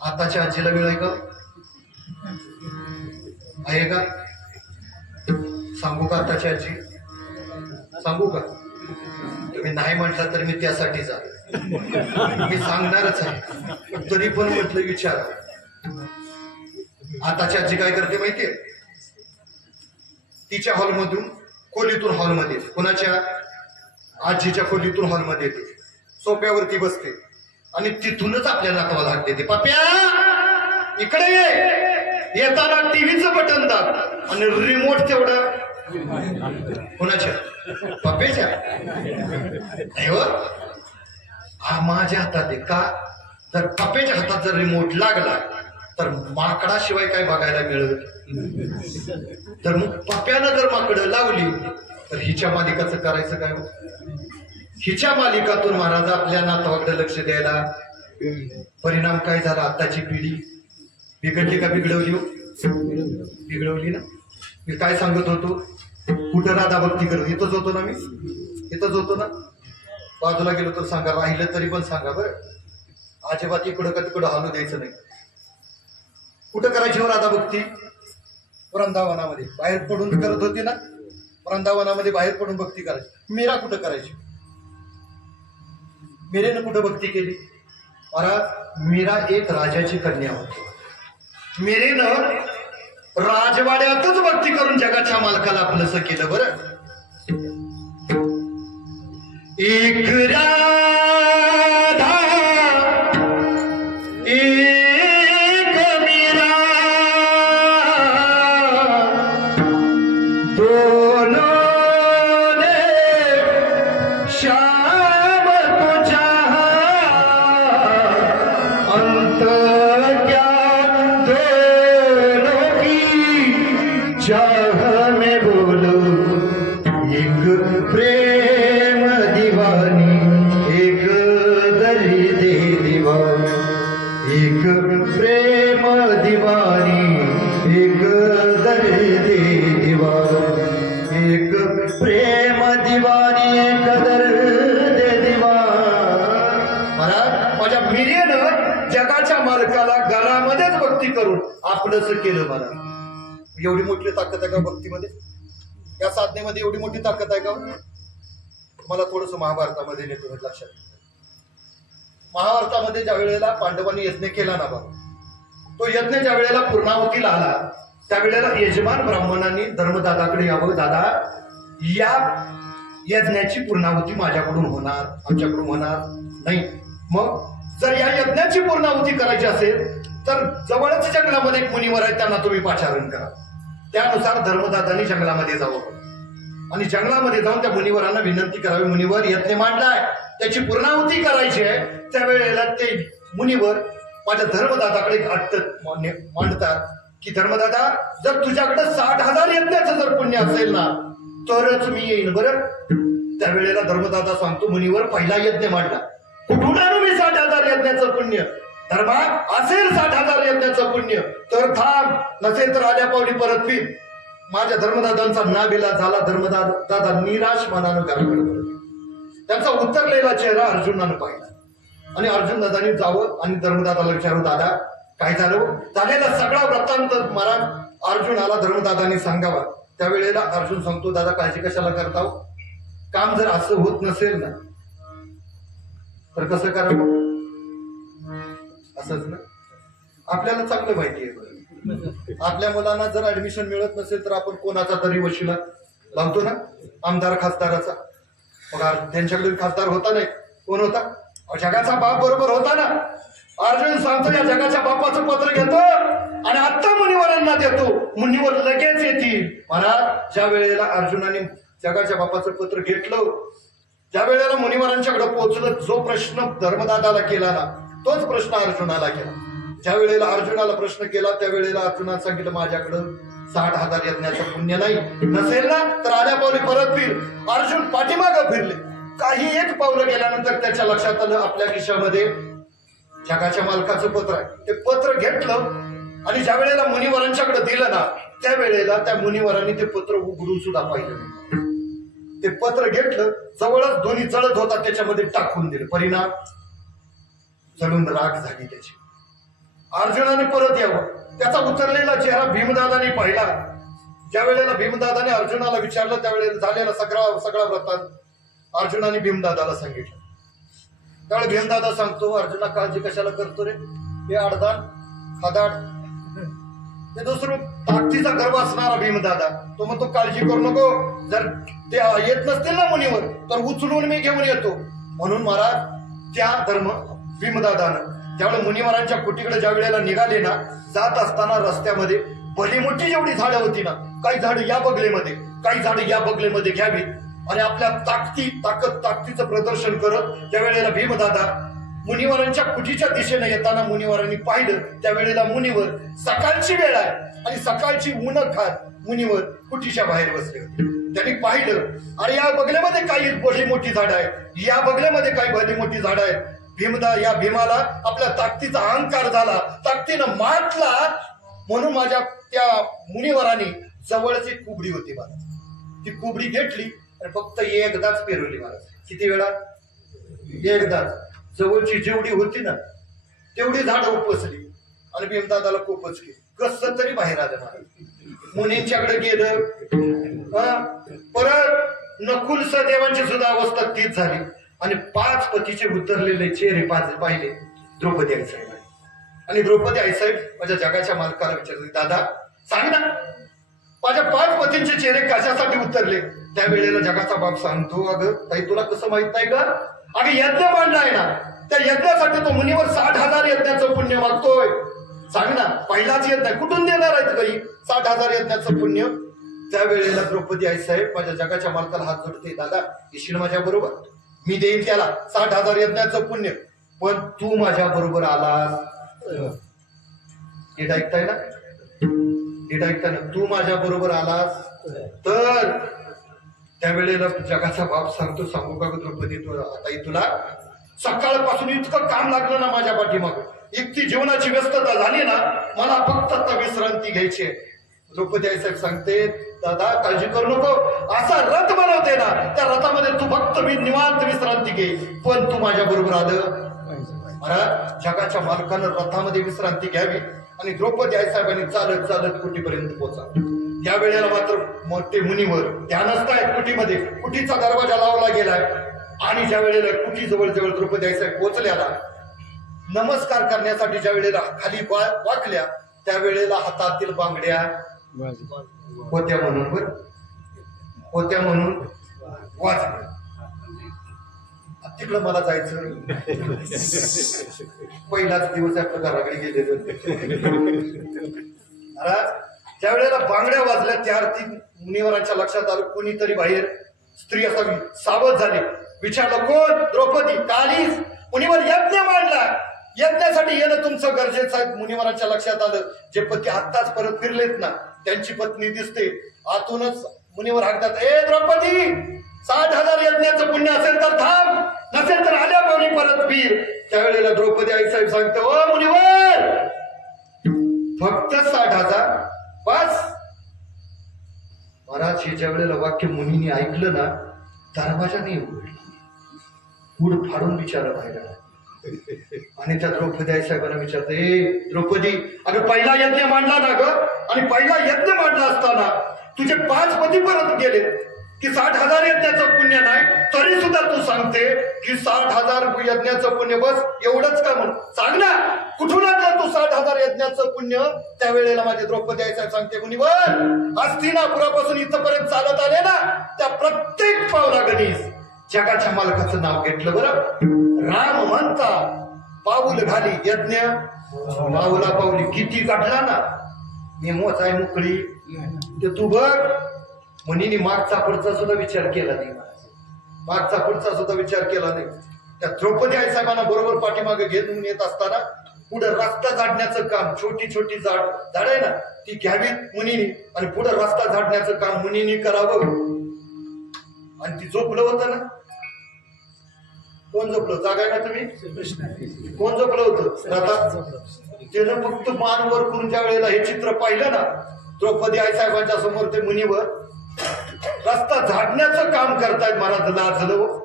आताच्या आजीला वेळ आहे का? आहे का? सांगू का आताची आजी? सांगू का? तुम्ही नाही म्हटलं तर मी त्यासाठी जा, मी सांगणारच आहे. तरी पण म्हटलं विचारा. आताची आजी काय करते माहितीये? तिच्या हॉलमधून खोलीतून हॉलमध्ये, कोणाच्या? आजीच्या खोलीतून हॉलमध्ये येते, सोप्यावरती बसते आणि तिथूनच आपल्या नाकाला हात देते. पप्प्या इकडे ये. येताना टीव्हीचं बटन दाब आणि रिमोट तेवढं कोणाच्या? पप्प्याच्या. हा माझ्या हातात आहे का? जर पप्प्याच्या हातात जर रिमोट लागला तर माकडाशिवाय काय बघायला मिळत. तर मग पप्प्यानं जर माकडं लावली तर हिच्या मालिकाचं करायचं काय. हिच्या मालिकातून महाराज आपल्या नातवाकडे लक्ष द्यायला परिणाम काय झाला. आताची पिढी बिघडली का बिघडवली. बिघडवली ना. मी काय सांगत होतो, कुठं राधा भक्ती करत. इथंच होतो ना, मी इथंच होतो ना. बाजूला गेलो तर सांगा, राहिलं तरी पण सांगा बरं. अजिबात इकडं का तिकडं हालू द्यायचं नाही. कुठं करायची हो राधा भक्ती. वृंदावनामध्ये बाहेर पडून करत होती ना. वृंदावनामध्ये बाहेर पडून भक्ती करायची. मीरा कुठं करायची. मीरेनं कुठं भक्ती केली. महाराज मीरा एक राजाची कन्या होती. मीरेनं राजवाड्यातच भक्ती करून जगाच्या मालकाला आपलंसं केलं बरं. एक राधा एक मीरा दोनों ने श्याम को चाहा अंत क्या दोनों की चाह में बोलो. एक प्रेम दीवानी एक दर्द दीवानी. एक प्रेम दीवानी एक दर्द दीवानी. एक प्रेम दीवानी एक दर्द दीवानी. महाराज माझ्या मीरेनं जगाच्या मालकाला घरामध्येच भक्ती करून आपलंच केलं. मला एवढी मोठी ताकद आहे का भक्तीमध्ये. या साधनेमध्ये एवढी मोठी ताकद आहे का. मला थोडस महाभारतामध्ये नेतो लक्षात. महाभारतामध्ये ज्या वेळेला पांडवांनी यज्ञ केला ना बाबा, तो यज्ञ ज्या वेळेला पूर्णाहुतीला आला त्यावेळेला यजमान ब्राह्मणांनी धर्मदादाकडे यावं. दादा या यज्ञाची पूर्णाहुती माझ्याकडून होणार, आमच्याकडून होणार नाही. मग जर या यज्ञाची पूर्णाहुती करायची असेल तर जवळच जंगलामध्ये एक मुनिवर आहे, त्यांना तुम्ही पाचारण करा. त्यानुसार धर्मदादांनी जंगलामध्ये जावं आणि जंगलामध्ये जाऊन त्या मुनिवरांना विनंती करावी. मुनिवर यज्ञ मांडलाय, त्याची पूर्णाहुती करायची आहे. त्यावेळेला ते मुनिवर माझ्या धर्मदादाकडे अट्ट मांडतात की धर्मदादा जर तुझ्याकडे 60,000 यज्ञाचं जर पुण्य असेल ना तरच मी येईन बरं. त्यावेळेला धर्मदादा सांगतो, मुनिवर पहिला यज्ञ मांडला, कुठून आणू मी 60,000 यज्ञाचं पुण्य. धर्मा असेल 60,000 यज्ञाचं पुण्य तर थांब, नसेल तर आल्या पावली परत फिर. माझ्या धर्मदादांचा नाविलाज झाला. धर्मदादा निराश मनानं घराकडे परत. त्यांचा उतरलेला चेहरा अर्जुनानं पाहिला आणि अर्जुन दादांनी जावं आणि धर्मदादाला विचारू, दादा काय झालं. झालेला सगळा वृत्तांत महाराज अर्जुनाला धर्मदादांनी सांगावा. त्यावेळेला अर्जुन सांगतो, दादा काळजी कशाला करताव. काम जर असं होत नसेल ना तर कसं करावं. असंच ना. आपल्याला चांगलं माहिती आहे, आपल्या मुलांना जर ऍडमिशन मिळत नसेल तर आपण कोणाचा तरी वशिला लावतो ना. आमदार खासदाराचा. मग त्यांच्याकडे खासदार होता नाही, कोण होता. जगाचा बाप बरोबर होता ना. अर्जुन सांगतो या जगाच्या बापाचं पत्र घेतो आणि आत्ता मुनिवरांना देतो. मुनिवर लगेच येतील. महाराज ज्या वेळेला अर्जुनाने जगाच्या बापाचं पत्र घेतलं, ज्या वेळेला मुनिवरांच्याकडे पोहोचलं, जो प्रश्न धर्मदादाला केला ना तोच प्रश्न अर्जुनाला केला. ज्या वेळेला अर्जुनाला प्रश्न केला त्यावेळेला अर्जुनाने सांगितलं, माझ्याकडं 60,000 यज्ञाचं पुण्य नाही. नसेल ना तर आल्या पावली परत फिर. अर्जुन पाठीमागं फिरले. काही एक पावलं गेल्यानंतर त्याच्या लक्षात आलं आपल्या खिशामध्ये जगाच्या मालकाचं पत्र आहे. ते पत्र घेतलं आणि ज्या वेळेला मुनिवरांच्याकडे दिलं ना त्यावेळेला त्या मुनिवरांनी ते पत्र उघडून सुद्धा पाहिलं नाही. ते पत्र घेतलं, जवळच दोन्ही जळत होता त्याच्यामध्ये टाकून दिलं. परिणाम जळून राख झाली त्याची. अर्जुनाने परत यावं. त्याचा उतरलेला चेहरा भीमदादाने पाहिला. ज्या वेळेला भीमदादाने अर्जुनाला विचारलं त्यावेळेला झालेला सगळा वृत्तांत अर्जुनाने भीमदादाला सांगितलं. त्यावेळी भीमदादा सांगतो, अर्जुना काळजी कशाला करतो रे. हे अडदान खादाड ते दुसरं ताकदीचा गर्व असणारा भीमदादा. तो म्हणतो काळजी करू नको. जर ते येत नसतील ना मुनीवर तर उचलून मी घेऊन येतो. म्हणून महाराज त्या भीमदादानं त्यावेळेला मुनिवरांच्या कुटीकडे ज्या वेळेला निघाले ना, जात असताना रस्त्यामध्ये भली मोठी जेवढी झाडं होती ना, काही झाडं या बगलेमध्ये काही झाडं या बगलेमध्ये घ्यावी आणि आपल्या ताकदीचं प्रदर्शन करत ज्या वेळेला भीमदादा मुनिवरांच्या कुटीच्या दिशेने येताना मुनिवरांनी पाहिलं. त्यावेळेला मुनिवर, सकाळची वेळ आहे आणि सकाळची ऊन खात मुनिवर कुटीच्या बाहेर बसले होते. त्यांनी पाहिलं आणि या बगल्यामध्ये काही भली मोठी झाड आहेत, या बगल्यामध्ये काही भली मोठी झाड आहेत. या भीमाला आपल्या ताकदीचा अहंकार झाला, ताकदीनं मातला. म्हणून माझ्या त्या मुनिवरांनी जवळची कुबडी होती महाराज, ती कुबडी घेतली आणि फक्त एकदाच पेरवली महाराज. किती वेळा? एकदाच. जवळची जेवढी होती ना तेवढी झाडं उपसली आणि भीमदादाला खूपच केली. कसं तरी बाहेर आलं महाराज. मुनींच्याकडे गेलं. परत नकुल सहदेवांची सुद्धा अवस्था तीच झाली आणि 5 पतीचे उतरलेले चेहरे पाहिले द्रौपदी आईसाहेब. आणि द्रौपदी आईसाहेब माझ्या जगाच्या मालकाला विचारले, दादा सांग ना, माझ्या 5 पतींचे चेहरे कशासाठी उतरले? त्यावेळेला जगाचा बाप सांगतो, अगं ताई तुला कसं माहित नाही का? अगं यज्ञ मांडला आहे ना, त्या यज्ञासाठी तो मुनीवर 60,000 यज्ञाचं पुण्य मागतोय. सांग ना, पहिलाच यज्ञ कुठून देणार आहेत काही 60,000 यज्ञाचं पुण्य? त्यावेळेला द्रौपदी आईसाहेब माझ्या जगाच्या मालकाला हात जोडते, दादा येशील माझ्या बरोबर? मी देईन त्याला 60,000 यज्ञाचं पुण्य, पण तू माझ्या बरोबर आलास. नीट ऐकताय ना? नीट ऐकताय ना? तू माझ्या बरोबर आलास तर. त्यावेळेला जगाचा बाप सांगतो, सांगू का द्रौपदी आता तुला सकाळपासून इतकं काम लागलं ना माझ्या पाठीमाग, इतकी जीवनाची व्यस्तता झाली ना, मला फक्त आता विश्रांती घ्यायची आहे. द्रौपदी आईसाहेब सांगते, दादा काळजी करू नको, असा रथ बनवते ना, त्या रथामध्ये तू फक्त निवांत विश्रांती घे, पण तू माझ्या बरोबर आलं. महाराज जगाच्या मालकानं रथामध्ये विश्रांती घ्यावी आणि द्रौपदी आईसाहेबांनी चालत चालत कुटीपर्यंत पोहोचा. त्यावेळेला मात्र मोठे मुनीवर त्या नसतायत कुटीमध्ये. कुटीचा दरवाजा लावला गेलाय आणि ज्या वेळेला कुटी जवळ द्रौपदी आईसाहेब पोहोचल्याला नमस्कार करण्यासाठी ज्या वेळेला खाली वाकल्या, त्यावेळेला हातातील बांगड्या होत्या म्हणून वाजल्या. तिकडं मला जायचं. पहिलाच दिवस आपल्या घराकडे गेलेलो. ज्या वेळेला बांगड्या वाजल्या त्या अर्थी मुनिवरांच्या लक्षात आलं कोणीतरी बाहेर स्त्री असावी. सावध झाले. विचारलं, कोण? द्रौपदी. कालीस? मुनिवर यज्ञ मांडला, यज्ञासाठी येणं तुमचं गरजेचं आहे. मुनिवरांच्या लक्षात आलं जे पती आत्ताच परत फिरलेत ना त्यांची पत्नी दिसते. आतूनच मुनिवर हाकतात, ए द्रौपदी, 60,000 यज्ञाचं पुण्य असेल तर थांब, नसेल तर आल्या पाहुणी परत फिर. त्यावेळेला द्रौपदी आईसाहेब सांगते, ओ मुनिवर, फक्त 60,000 बस. महाराज हे ज्या वेळेला वाक्य मुनीने ऐकलं ना, दरवाजा नाही उघडला, उड फाडून विचारलं बाहेर आणि त्या द्रौपदी आईसाहेबांना विचारते, ए द्रौपदी, अगं पहिला यज्ञ मांडला ना ग, आणि पहिला यज्ञ मांडला असताना तुझे 5 पती परत गेले की 60,000 यज्ञाचं पुण्य नाही, तरी सुद्धा तू सांगते की 60,000 यज्ञाचं पुण्य, बस एवढंच का? म्हणून सांग ना, कुठून आणलं तू 60,000 यज्ञाचं पुण्य? त्यावेळेला माझे द्रौपदी आईसाहेब सांगते, मुनिवर, हस्तिनापुरापासून इथपर्यंत चालत आले ना, त्या प्रत्येक पावलागणीस जगाच्या मालकाचं नाव घेतलं. बरं, राम म्हणता पाऊल घाली यज्ञ, पाऊला पाऊली किती काढला ना, मी मोचाय मोकळी. ते तू बघ, मुनीने मागचा पुढचा सुद्धा विचार केला नाही. मागचा पुढचा सुद्धा विचार केला नाही. त्या द्रौपदी आईसाहेबांना बरोबर पाठीमागे घेऊन येत असताना पुढे रस्ता झाडण्याचं काम, छोटी छोटी झाड आहे ना, ती घ्यावीत मुनीने आणि पुढे रस्ता झाडण्याचं काम मुनीने करावं. आणि ती झोपलं होतं ना, कोण झोपलं? जागा ना तुम्ही? कोण झोपलं होतं? रथात. त्यानं फक्त मान वर करून ज्या वेळेला हे चित्र पाहिलं ना, द्रौपदी आईसाहेबांच्या समोर ते मुनीवर रस्ता झाडण्याचं काम करतायत. महाराज लाजलं.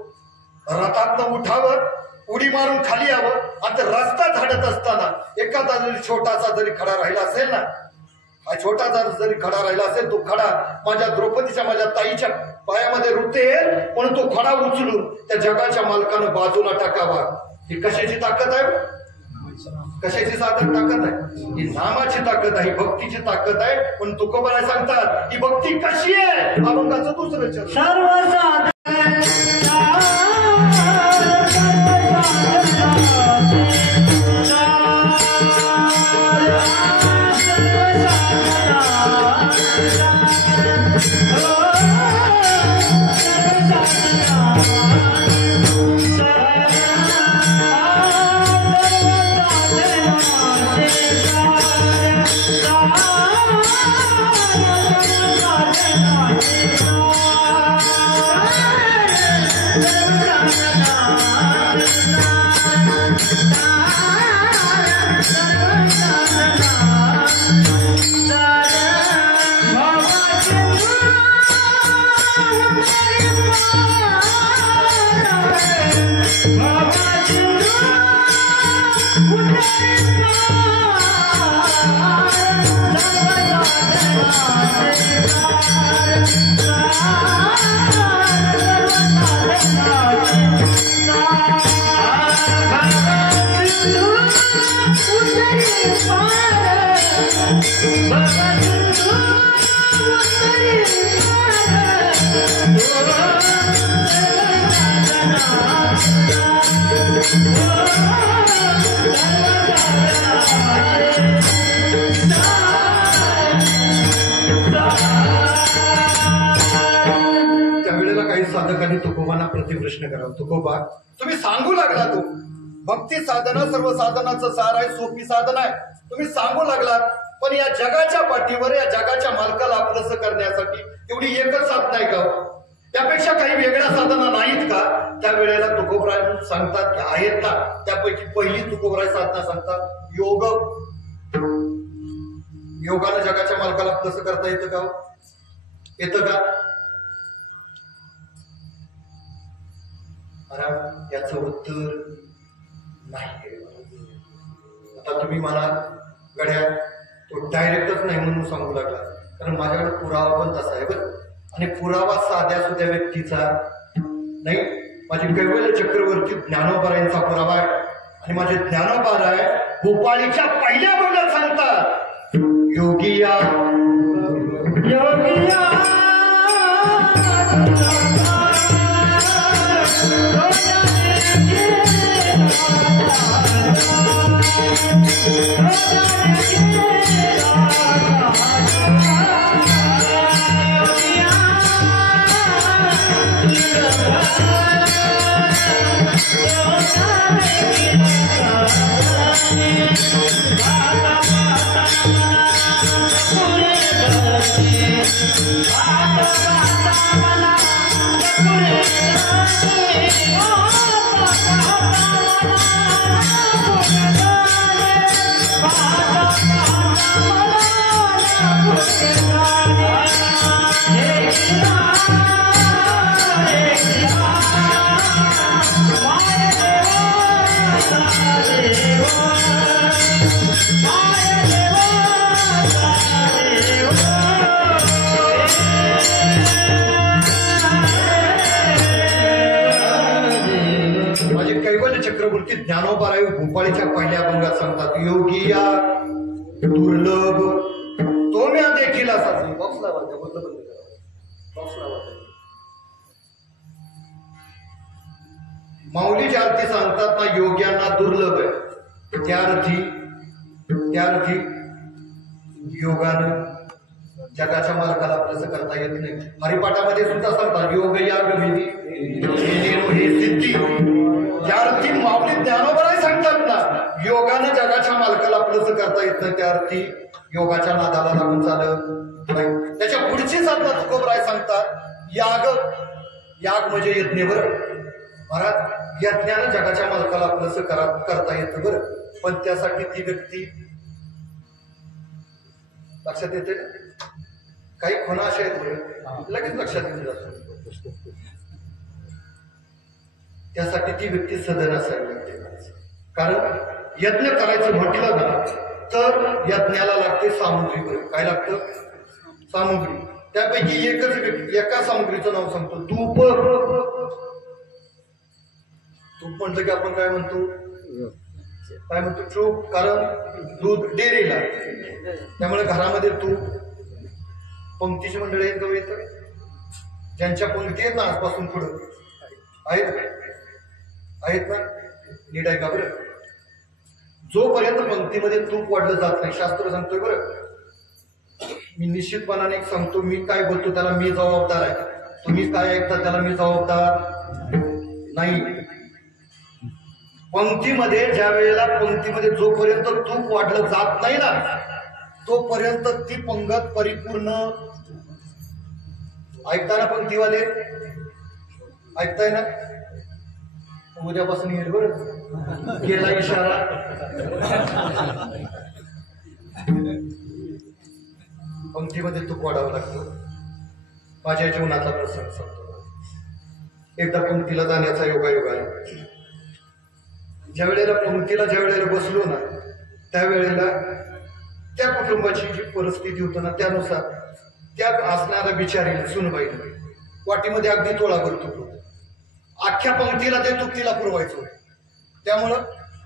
रथातनं उठावं, उडी मारून खाली यावं, आता रस्ता झाडत असताना एखादा जरी छोटासा जरी खडा राहिला असेल ना, हा छोटासा जरी खडा राहिला असेल, तो खडा माझ्या द्रौपदीच्या, माझ्या ताईच्या पायामध्ये रुतेल, म्हणून तो खडा उचलून त्या जगाच्या मालकानं बाजूला टाकावा. ही कशाची ताकद आहे? कशाची ताकद आहे? ही नामाची ताकद आहे, भक्तीची ताकद आहे. पण तुकोबाराय सांगतात ही भक्ती कशी आहे? अभंगाचं दुसरं चरण. सर्वसाधारण त्यावेळेला काही साधकांनी तुकोबांना प्रतिप्रश्न करावा, तुकोबा तुम्ही सांगू लागला तो भक्ती साधना सर्व साधनाचं सार आहे, सोपी साधना आहे, तुम्ही सांगू लागलात, पण या जगाच्या पाठीवर या जगाच्या मालकाला आपलंसं करण्यासाठी एवढी एकच साधना आहे का? त्यापेक्षा काही वेगळ्या साधना नाहीत का? त्यावेळेला तुकोबराय सांगतात की आहेत ना. त्यापैकी पहिली तुकोबराय साधना सांगतात योग. योगानं जगाच्या मालकाला आपलंसं करता येतं का? येतं का? अरे याचं उत्तर नाही. आता तुम्ही मला गड्या तो डायरेक्टच नाही म्हणून सांगू लागला, कारण माझ्याकडे पुरावा पण तसा आहे बरं. आणि पुरावा साध्या सुद्या व्यक्तीचा नाही, माझे कैवल्य चक्रवर्ती ज्ञानोबारायांचा पुरावा आहे. आणि माझे ज्ञानोबाराय भोपाळीच्या पहिल्या बोलण्यात सांगतात योगिया योगिया चक्रवर्ती ज्ञानोबाराय भोपाळीच्या पहिल्या अभंगात सांगतात योगिया दुर्लभ तो म्या देखील असाच. बॉक्स लावा, बॉक्स लावा. माऊली ज्या अर्थी सांगतात ना योग्यांना दुर्लभ आहे, त्या अर्थी योगानं जगाच्या मार्गाला आपल्याचं करता येत नाही. हरिपाठामध्ये सुद्धा सांगतात योग याग विधी सिद्धी. त्या अर्थी माऊली ज्ञानोबाराय सांगतात ना योगानं जगाच्या मालकाला आपलंच करता येत नाही, त्या अर्थी योगाच्या नादाला लागून चालत नाही. त्याच्या पुढची साधना तुकोबराय सांगतात याग म्हणजे यज्ञ. बरं महाराज यज्ञानं जगाच्या मालकाला आपलंच करता येतं बरं, पण त्यासाठी ती व्यक्ती लक्षात येते. काही खुणा अशा आहेत लगेच लक्षात येऊन जातो. त्यासाठी ती व्यक्ती सदन असावी लागते. कारण यज्ञ करायचं म्हटलं ना तर यज्ञाला लागते सामुग्री. बरं काय लागतं? सामुग्री. त्यापैकी एका सामुग्रीचं नाव सांगतो तूप. तूप म्हटलं की आपण काय म्हणतो तूप. कारण दूध डेअरीला, त्यामुळे घरामध्ये तूप. पंक्तीची मंडळी जवळ येतं, ज्यांच्या पंक्ती आहेत ना आजपासून पुढं आहेत ना नीट आहे का? बरं जोपर्यंत पंक्तीमध्ये तूप वाढलं जात नाही शास्त्र सांगतोय. बरं मी निश्चितपणाने सांगतो, मी काय बोलतो त्याला मी जबाबदार आहे, तुम्ही काय ऐकता त्याला मी जबाबदार नाही. पंक्तीमध्ये ज्या वेळेला पंक्तीमध्ये जोपर्यंत तूप वाढलं जात नाही ना तोपर्यंत ती पंगत परिपूर्ण. ऐकताना पंक्तीवाले ऐकताय ना? उद्यापासून येईल बरं. केला इशारा. पंक्तीमध्ये तूप वाढावं लागतं. माझ्या जीवनाचा प्रसंग सांगतो. एकदा पंक्तीला जाण्याचा योगायोग आला. ज्या वेळेला बसलो ना, त्यावेळेला त्या कुटुंबाची जी परिस्थिती होती ना, त्यानुसार त्या असणाऱ्या बिचारीला सुनबाईला वाटीमध्ये अगदी तोळाभर तूप होतं. अख्ख्या पंक्तीला ते तूप तिला पुरवायचं होतं. त्यामुळं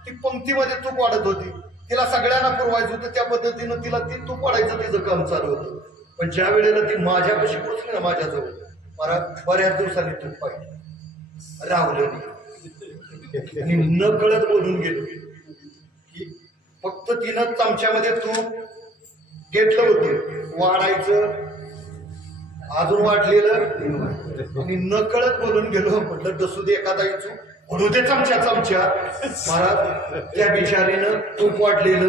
ती पंक्तीमध्ये तूप वाढत होती. तिला सगळ्यांना पुरवायचं होतं. त्या पद्धतीनं तिला ती तूप वाढायचं तिचं काम चालू होतं. पण ज्या वेळेला ती माझ्यापाशी पोहोचली ना, माझ्याजवळ, मला बऱ्याच दिवसांनी तूप पाहिजे, राहुलं आणि न कळत बोलून गेलो की फक्त तिनं चमच्यामध्ये तूप घेतलं होतं, वाढायचं, अजून वाढलेलं, आणि न कळत बोलून गेलो. म्हटलं डसू दे एखादा इचू, म्हणू दे चमच्या. महाराज, त्या बिचारीनं तूप वाढलेलं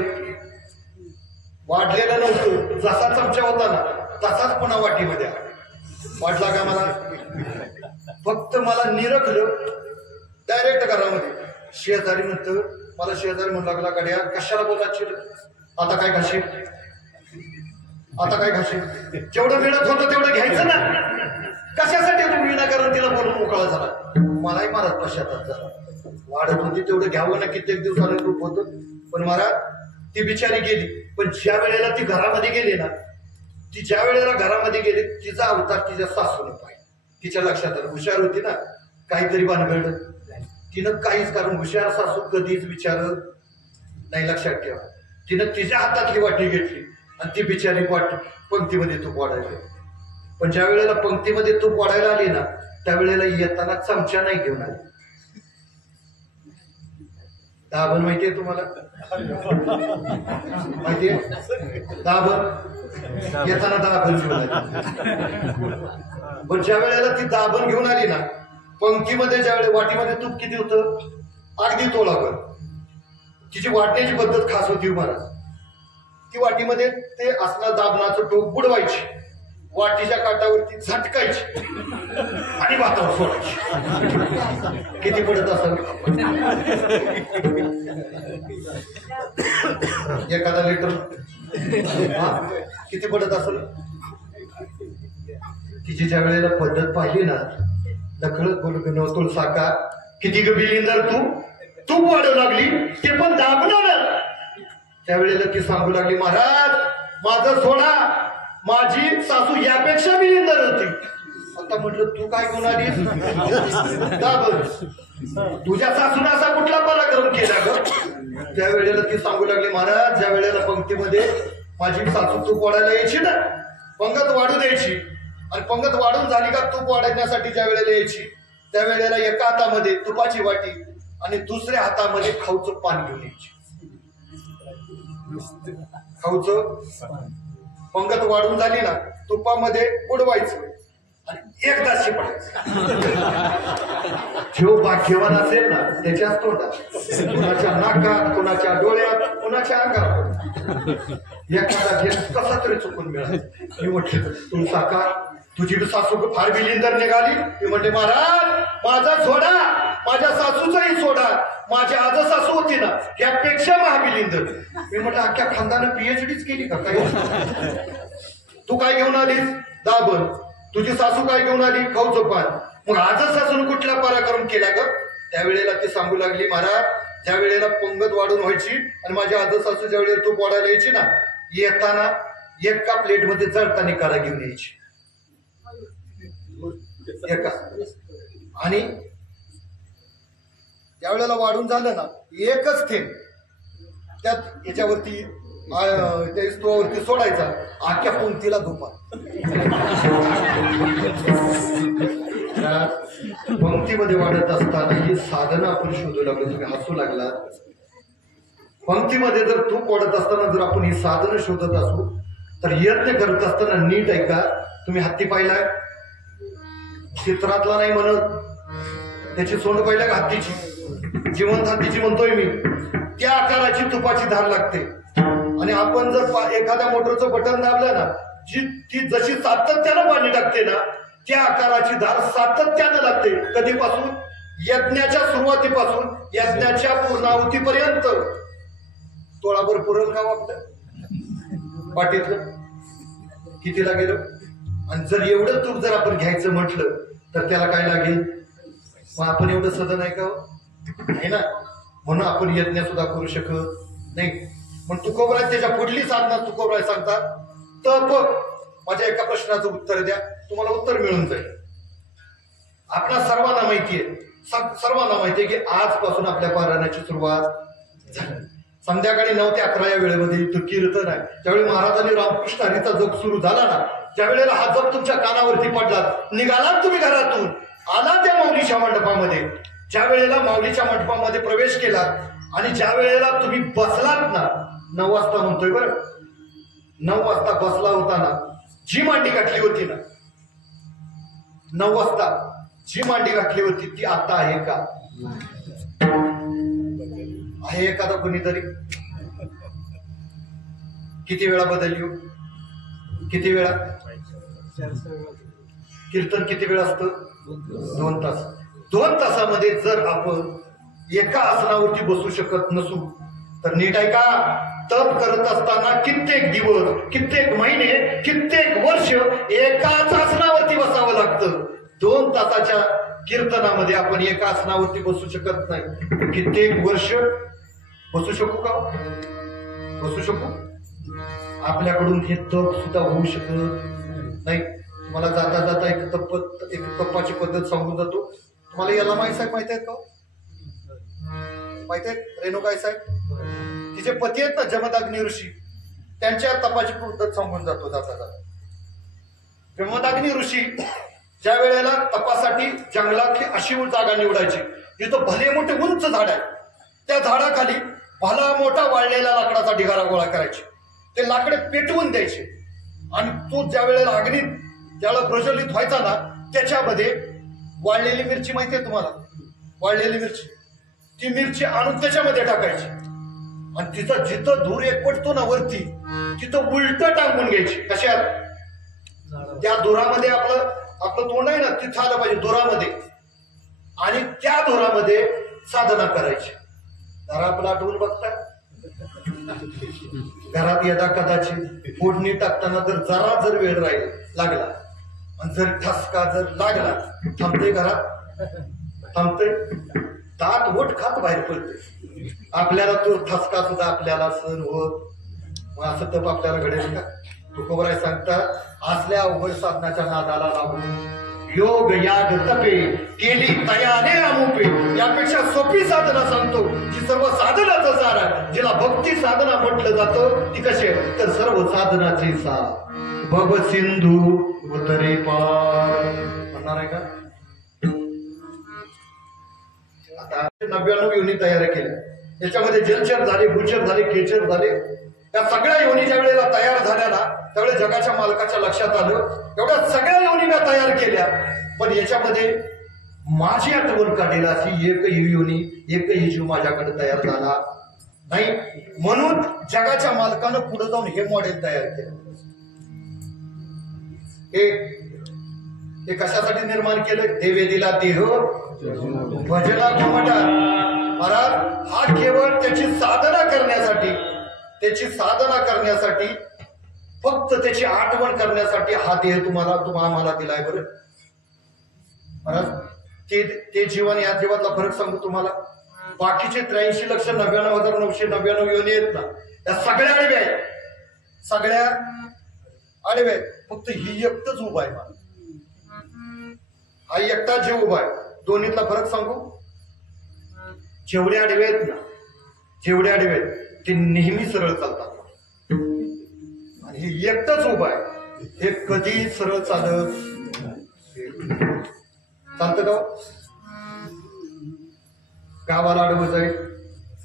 नव्हतं. जसा चमचा होता ना तसाच पुन्हा वाटीमध्ये वाटला का मला. फक्त मला निरखलं डायरेक्ट घरामध्ये. शेजारी म्हणतं, मला शेजारी म्हणू लागला, गाड्या कशाला बोलायची, आता काय घाशील. जेवढं मिळत होतं तेवढं घ्यायचं ना. कशासाठी तू विनाकारण तिला बोलून मोकळा झाला. मलाही महाराज पश्चाताप झाला. वाढत होती तेवढं घ्यावं ना, कित्येक दिवसानं ग्रुप होतं. पण महाराज, ती बिचारी गेली. पण ज्या वेळेला ती घरामध्ये गेली ना, तिचा अवतार तिच्या सासूनं पाहिजे. तिच्या लक्षात आलं, हुशार होती ना, काहीतरी भानगड. तिनं काहीच, कारण हुशार सासू कधीच विचारत नाही. लक्षात ठेवा. तिनं तिच्या हातातली वाटी घेतली आणि ती बिचारी पंक्तीमध्ये तूप वाढायला. पण ज्या वेळेला पंक्तीमध्ये तूप वाढायला आली ना, त्यावेळेला येताना चमचा नाही घेऊन आली. दाबण माहितीये तुम्हाला? माहितीये दाबण? येताना दाबण घेऊन आली. पण ज्या वेळेला ती दाबण घेऊन आली ना, पंक्तीमध्ये ज्या वेळेला वाटीमध्ये तूप किती होतं, अगदी तोळाभर. तिची वाटण्याची पद्धत खास होती महाराज. ती वाटीमध्ये ते असणार दाबणाचं टोक बुडवायची, वाटीच्या काठावरती झटकायची आणि भातावर सोडायची. किती पडत असेल? एखादा लिटर किती पडत असेल? तिची ज्या वेळेला पद्धत पाहिली ना, नकळत बोलू तुळसाका किती ग बिलिंदर तूप वाढू लागली, ते पण दाबणार. त्यावेळेला ती सांगू लागली, महाराज माझं सोडा, माझी सासू यापेक्षा बिलिंदर होती. आता म्हटलं तू काय घेऊन आलीस? तुझ्या सासून असा कुठला पराक्रम केला ग? त्यावेळेला ती सांगू लागली, महाराज ज्या वेळेला पंक्तीमध्ये माझी सासू तूप वाढायला यायची ना, पंगत वाढू द्यायची, आणि पंगत वाढून झाली का तूप वाढवण्यासाठी ज्या वेळेला यायची, त्यावेळेला एका हातामध्ये तुपाची वाटी आणि दुसऱ्या हातामध्ये खाऊचं पान घेऊन यायची. खाऊचं पंगत वाढून झाली ना, तुपामध्ये बुडवायचं आणि एकदा शिपडायचं. जो भाग्यवान असेल ना, त्याच्याच तोंडात, कुणाच्या नाकात, कुणाच्या डोळ्यात, कुणाच्या अंगावर एखादा घेत कसा तरी चुकून मिळाला. मी म्हटलं तू साकार, तुझी सासू फार बिलिंदर निघाली. मी म्हणते, महाराज माझा सोडा, माझ्या सासूचाही सोडा, माझी आज सासू होती ना त्यापेक्षा महाबिलिंदर. मी म्हटलं अख्ख्या खानदानं पीएचडीच केली का काय? तू काय घेऊन आलीस? दाबण. तुझी सासू काय घेऊन आली? खाऊचं पान. मग आज सासून कुठला पराक्रम केला ग? त्यावेळेला ती सांगू लागली, महाराज ज्या वेळेला पंगत वाढून व्हायची आणि माझी आज सासू ज्या वेळेला तूप वाढायला यायची ना, येताना एका प्लेटमध्ये जळताना काळा घेऊन यायची एका. आणि त्यावेळेला वाढून झालं ना, एकच थेंब त्यात याच्यावरती त्या स्टोवरती सोडायचा, आख्या पंक्तीला धुपा. पंक्तीमध्ये वाढत असताना ही साधनं आपण शोधू लागलो. तुम्ही हसू लागलात. पंक्तीमध्ये जर तूप वाढत असताना जर आपण ही साधनं शोधत असू, तर यत्न करत असताना नीट ऐका. तुम्ही हत्ती पाहिलाय? चित्रातला नाही म्हणत, त्याची सोंड पाहिलं का हत्तीची? जिवंत हत्तीची म्हणतोय मी. त्या आकाराची तुपाची धार लागते. आणि आपण जर एखाद्या मोटरचं बटन दाबलं ना, ती जशी सातत्यानं पाणी टाकते ना, त्या आकाराची धार सातत्यानं लागते. कधीपासून? यज्ञाच्या सुरुवातीपासून यज्ञाच्या पूर्णाहुतीपर्यंत. तोळाभर पुरल का आपलं वाटेतलं? कितीला गेलो? आणि जर एवढं तूप जर आपण घ्यायचं म्हटलं तर त्याला काय लागेल? मग आपण एवढं सदन आहे का? नाही ना. म्हणून आपण यज्ञ सुद्धा करू शकत नाही. म्हणून तुकोबराय त्याच्या पुढली साधना तुकोबराय सांगतात तप. माझ्या एका प्रश्नाचं उत्तर द्या, तुम्हाला उत्तर मिळून जाईल. आपल्या सर्वांना माहितीये की आजपासून आपल्या पारायणाची सुरुवात झाली. संध्याकाळी 9 ते 11 या वेळेमध्ये तो कीर्तन आहे. ज्यावेळी महाराजांनी रामकृष्ण हरीचा जप सुरू झाला ना, ज्या वेळेला हा जप तुमच्या कानावरती पडला, निघालात तुम्ही घरातून, आला त्या माऊलीच्या मंडपामध्ये, ज्या वेळेला माऊलीच्या मंडपामध्ये प्रवेश केला आणि ज्या वेळेला तुम्ही बसलात ना, 9 वाजता म्हणतोय बरं, 9 वाजता बसला होता ना, जी मांडी घातली होती ना, 9 वाजता जी मांडी घातली होती ती आता आहे का? आहे एखादा कोणीतरी? किती वेळा बदलली? किती वेळा? कीर्तन किती वेळ असतं? 2 तास. 2 तासामध्ये जर आपण एका आसनावरती बसू शकत नसू तर नीट आहे का? तप करत असताना कित्येक दिवस, कित्येक महिने, कित्येक वर्ष एकाच आसनावरती बसावं लागतं. 2 तासाच्या कीर्तनामध्ये आपण एका आसनावरती बसू शकत नाही. कित्येक वर्ष बसू शकू का? बसू शकू? आपल्याकडून हे तप सुद्धा होऊ शकत नाही. तुम्हाला जाता जाता एक तपाची पद्धत सांगून जातो. तुम्हाला याला माई साहेब माहित आहेत का? माहित आहेत? रेणुकाई साहेब, तिचे पती आहेत ना जमदाग्नी ऋषी, त्यांच्या तपाची पद्धत सांगून जातो जाता जाता. जमदाग्नी ऋषी ज्या वेळेला तपासाठी जंगलातली अशी जागा निवडायची जिथं भले मोठे उंच झाड आहे, त्या झाडाखाली भला मोठा वाळलेला लाकडाचा ढिगारा गोळा करायचे. ते लाकडे पेटवून द्यायचे आणि तो ज्या वेळेला अग्नीत त्याला प्रज्वलित व्हायचा ना, त्याच्यामध्ये वाळलेली मिरची माहिती आहे तुम्हाला? वाळलेली मिरची, ती मिरची आणून त्याच्यामध्ये टाकायची आणि तिचा जिथं धूर एकवटतो ना वरती, तिथं उलट टांगून घ्यायची. कशात? त्या धुरामध्ये आपलं तोंड आहे ना, तिथं आलं पाहिजे धुरामध्ये, आणि त्या धुरामध्ये साधना करायची. जरा आपलं आठवून बघता, घरात यदा कदाचित फोडणी टाकताना जर वेळ लागला आणि जर ठसका जर लागला, थांबते घरात? थांबते? दात ओठ खात बाहेर पडते. आपल्याला तो ठसका सुद्धा आपल्याला सहन होत. मग असं तप आपल्याला घडेल का? तुकोबराय सांगतात, असल्या अवघड साधनाच्या नादाला लागून योग याग तपे केली तयाने अमुपे, यापेक्षा सोपी साधना सांगतो जी सर्व साधनाचं सार आहे, जिला भक्ती साधना म्हटलं जातं. ती कशी आहे? तर सर्व साधनाची सार भव सिंधू उतरे पार. म्हणणार आहे का? आता 99 योनी तयार केल्या. याच्यामध्ये जलचर झाले, भूचर झाले, खेचर झाले. या सगळ्या योनी ज्या वेळेला तयार झाल्या ना, त्यावेळेस जगाच्या मालकाच्या लक्षात आलं एवढ्या सगळ्या योनी मी तयार केल्या, पण याच्यामध्ये माझी आठवण काढलेला अशी एकही योनी, एकही जीव माझ्याकडे तयार झाला नाही. म्हणून जगाच्या मालकानं पुढे जाऊन हे मॉडेल तयार केलं. हे कशासाठी निर्माण केलं? देवे दिला देह भजना घुमटा. महाराज हा केवळ त्याची साधना करण्यासाठी, फक्त त्याची आठवण करण्यासाठी हा देह तुम्हाला मला दिलाय. बरं महाराज, ते जीवन या जीवातला फरक सांगू तुम्हाला. बाकीचे 83,99,999 योनी आहेत ना, त्या सगळ्या आडव्या आहेत, सगळ्या आडव्या आहेत. फक्त ही एकटच उभा आहे. मला हा एकटा जीव उभा आहे. दोन्हीतला फरक सांगू. जेवढे आडवे आहेत ना, जेवढे आडवे आहेत ते नेहमी सरळ चालतात, आणि हे एकटच उभं आहे, हे कधी सरळ चालत चालतं का? गावाला अडवं जाईल,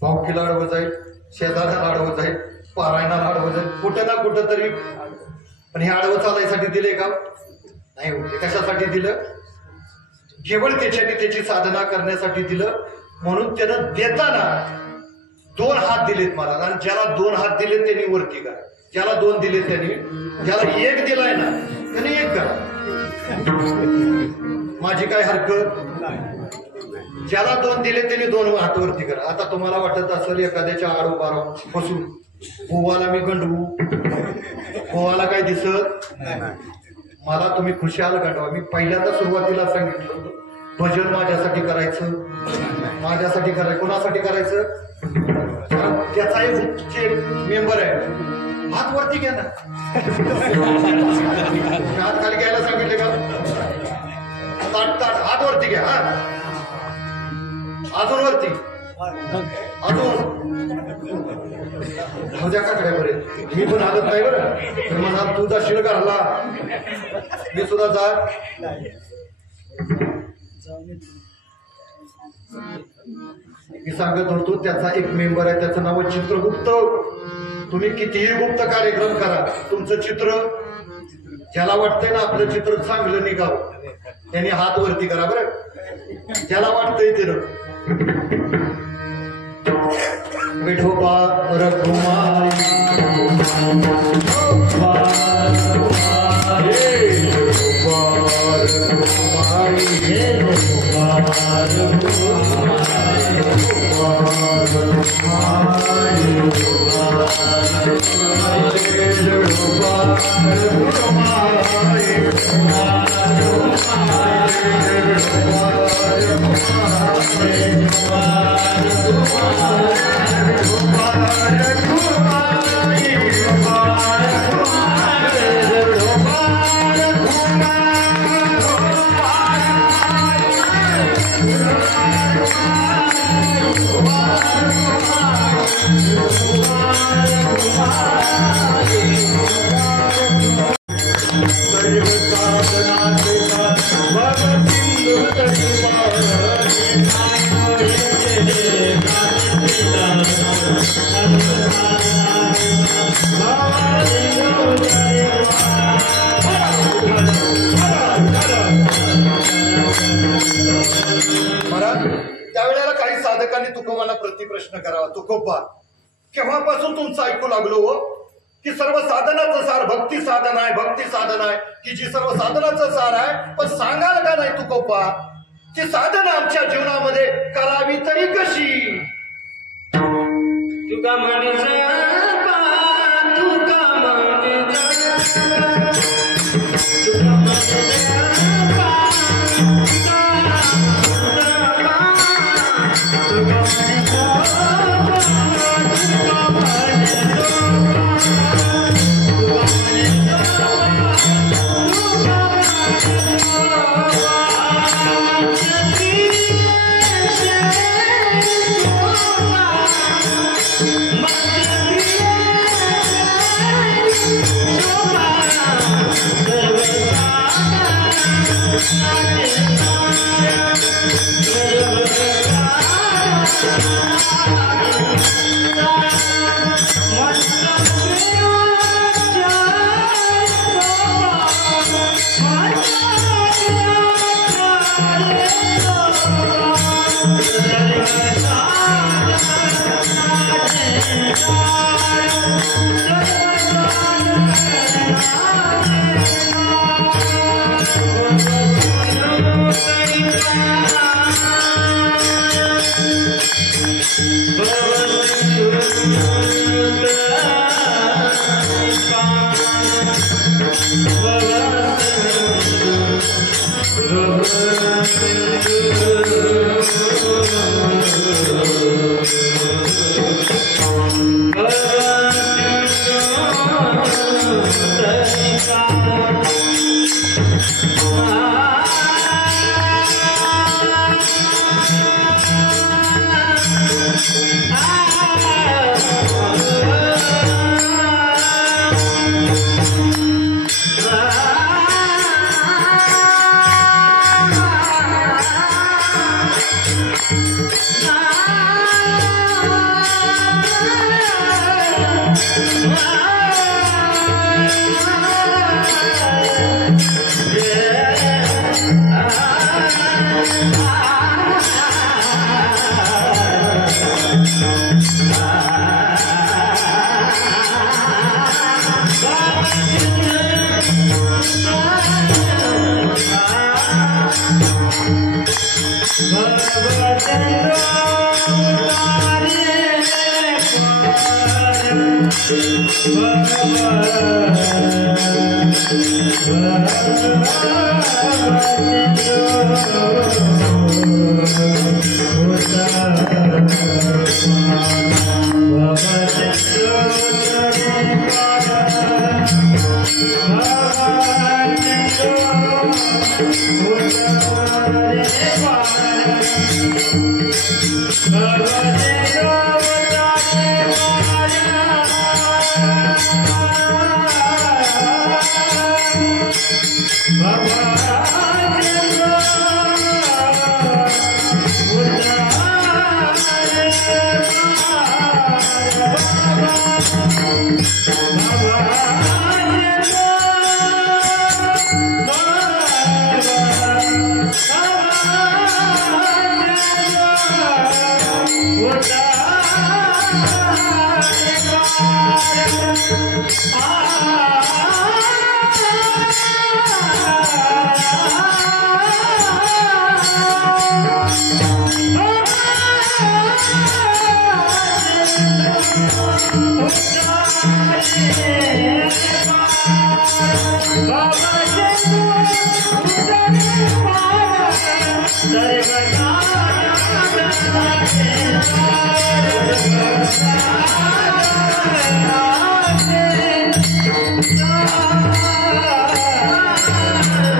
भावकीला अडवं जाईल, शेजाऱ्याला अडवं जाईल, पारायणाला अडवं जाईल, कुठं ना कुठं तरी. पण हे आडवं चालायसाठी दिले का? नाही. होते कशासाठी दिलं? केवळ त्याची साधना करण्यासाठी दिलं. म्हणून त्यानं देताना 2 हात दिलेत मला, आणि ज्याला 2 हात दिले त्यांनी वरती करा, ज्याला 2 दिले त्यांनी, ज्याला 1 दिलाय ना त्याने 1 करा. माझी काय हरकत? ज्याला 2 दिले त्याने 2 हात वरती करा. आता तुम्हाला वाटत असेल एखाद्याच्या आडोबारा बसून गोवाला मी गंडवू, गोवाला काय दिसत मला तुम्ही खुशाल गंडवा. मी पहिल्यांदा सुरुवातीला सांगितलं होतं भजन माझ्यासाठी करायचं, माझ्यासाठी करायचं. कोणासाठी करायचं? त्याचा एक मेंबर आहे. हात वरती घ्या ना. हात खाली घ्यायला सांगितले का? ताट हात वरती घ्या. हा अजून वरती, अजून माझ्या काकड्यापर्यंत. मी पण हालत नाही बरं. तर म्हणा तुझा शिळ घालला मी सुद्धा जा. मी सांगत होतो त्याचा एक मेंबर आहे, त्याचं नाव चित्रगुप्त. तुम्ही कितीही गुप्त कार्यक्रम करा, तुमचं चित्र ज्याला वाटतंय ना आपलं चित्र चांगलं निघावं त्यांनी हात वरती करा बरं. ज्याला वाटतंय ते विठोबा रघुमाई त्यावेळेला काही साधकांनी तुकोबांना प्रतिप्रश्न करावा. तुकोबा, केव्हापासून तुमचं ऐकू लागलो हो की सर्व साधनाचं सार भक्ती साधन आहे, भक्ती साधन आहे, की जी सर्व साधनाचं सार आहे. पण सांगाल का नाही तुकोबा की साधना आमच्या जीवनामध्ये करावी तरी कशी? तुका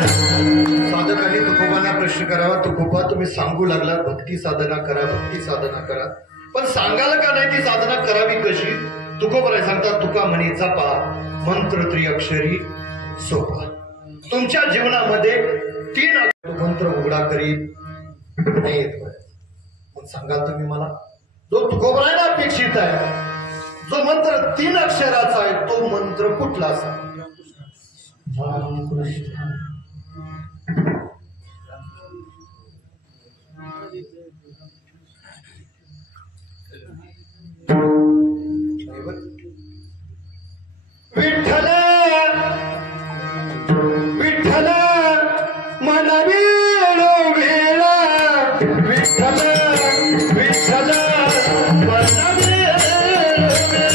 साधकांनी तुकोबांना प्रश्न करावा, तुकोबा तुम्ही सांगू लागला भक्ती साधना करा, भक्ती साधना करा, पण सांगाल का नाही ती साधना करावी कशी? तुकोबराय सांगतात, तुका म्हणे जपा मंत्र त्रिअक्षरी सोपा. तुमच्या जीवनामध्ये 3 मंत्र उघडा करी नाही येत, पण सांगाल तुम्ही मला जो तुकोबरायला अपेक्षित आहे, जो मंत्र 3 अक्षराचा आहे, तो मंत्र कुठला असा? विठ्ठल विठ्ठल मन वेळ वेळ विठ्ठल विठ्ठल मन वेळ वेळ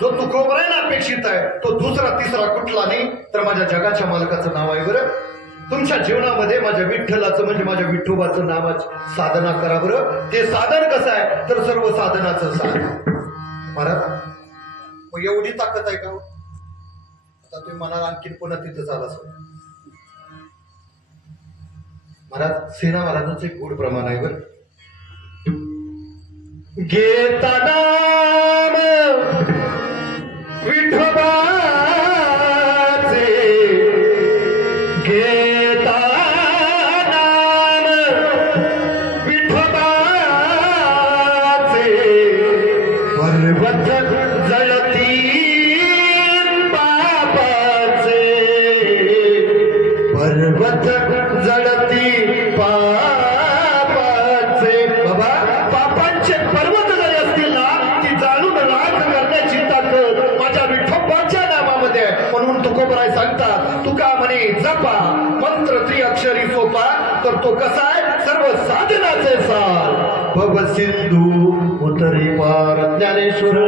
जो तुकोबरायला अपेक्षित आहे तो दुसरा तिसरा कुठला नाही तर माझ्या जगाच्या मालकाचं नाव आहे. बरं, तुमच्या जीवनामध्ये माझ्या विठ्ठलाचं म्हणजे माझ्या विठोबाचं नावाची साधना करा. बरं, ते साधन कसं आहे तर सर्व साधनाचं साधन. महाराज मग एवढी ताकद आहे का? आता तुम्ही म्हणाल आणखीन पुन्हा तिथं झाला असं. महाराज सेना महाराजांचं एक गोड प्रमाण आहे. बरं, घेता नाम विठोबाचे घेता नाम विठोबाचे पर्वत जळती पापाचे पर्वत जळती पा करतो कसा आहे सर्व साधनाचे सार भव सिंधू उतरी पार ज्ञानेश्वर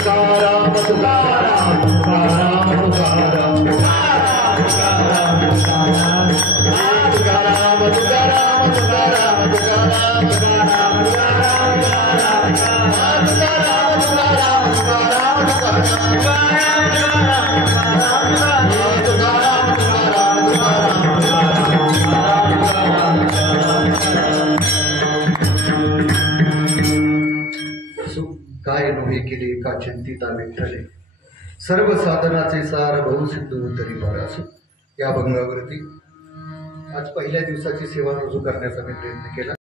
तुकाराम तुकाराम तुकाराम काय नव्हे केले का चिंतिता विठ्ठले सर्व साधनाचे सार बहुसिद्ध तरी पारासु या भंगावरती आज पहिल्या दिवसाची सेवा रुजू करण्याचा मी प्रयत्न केला.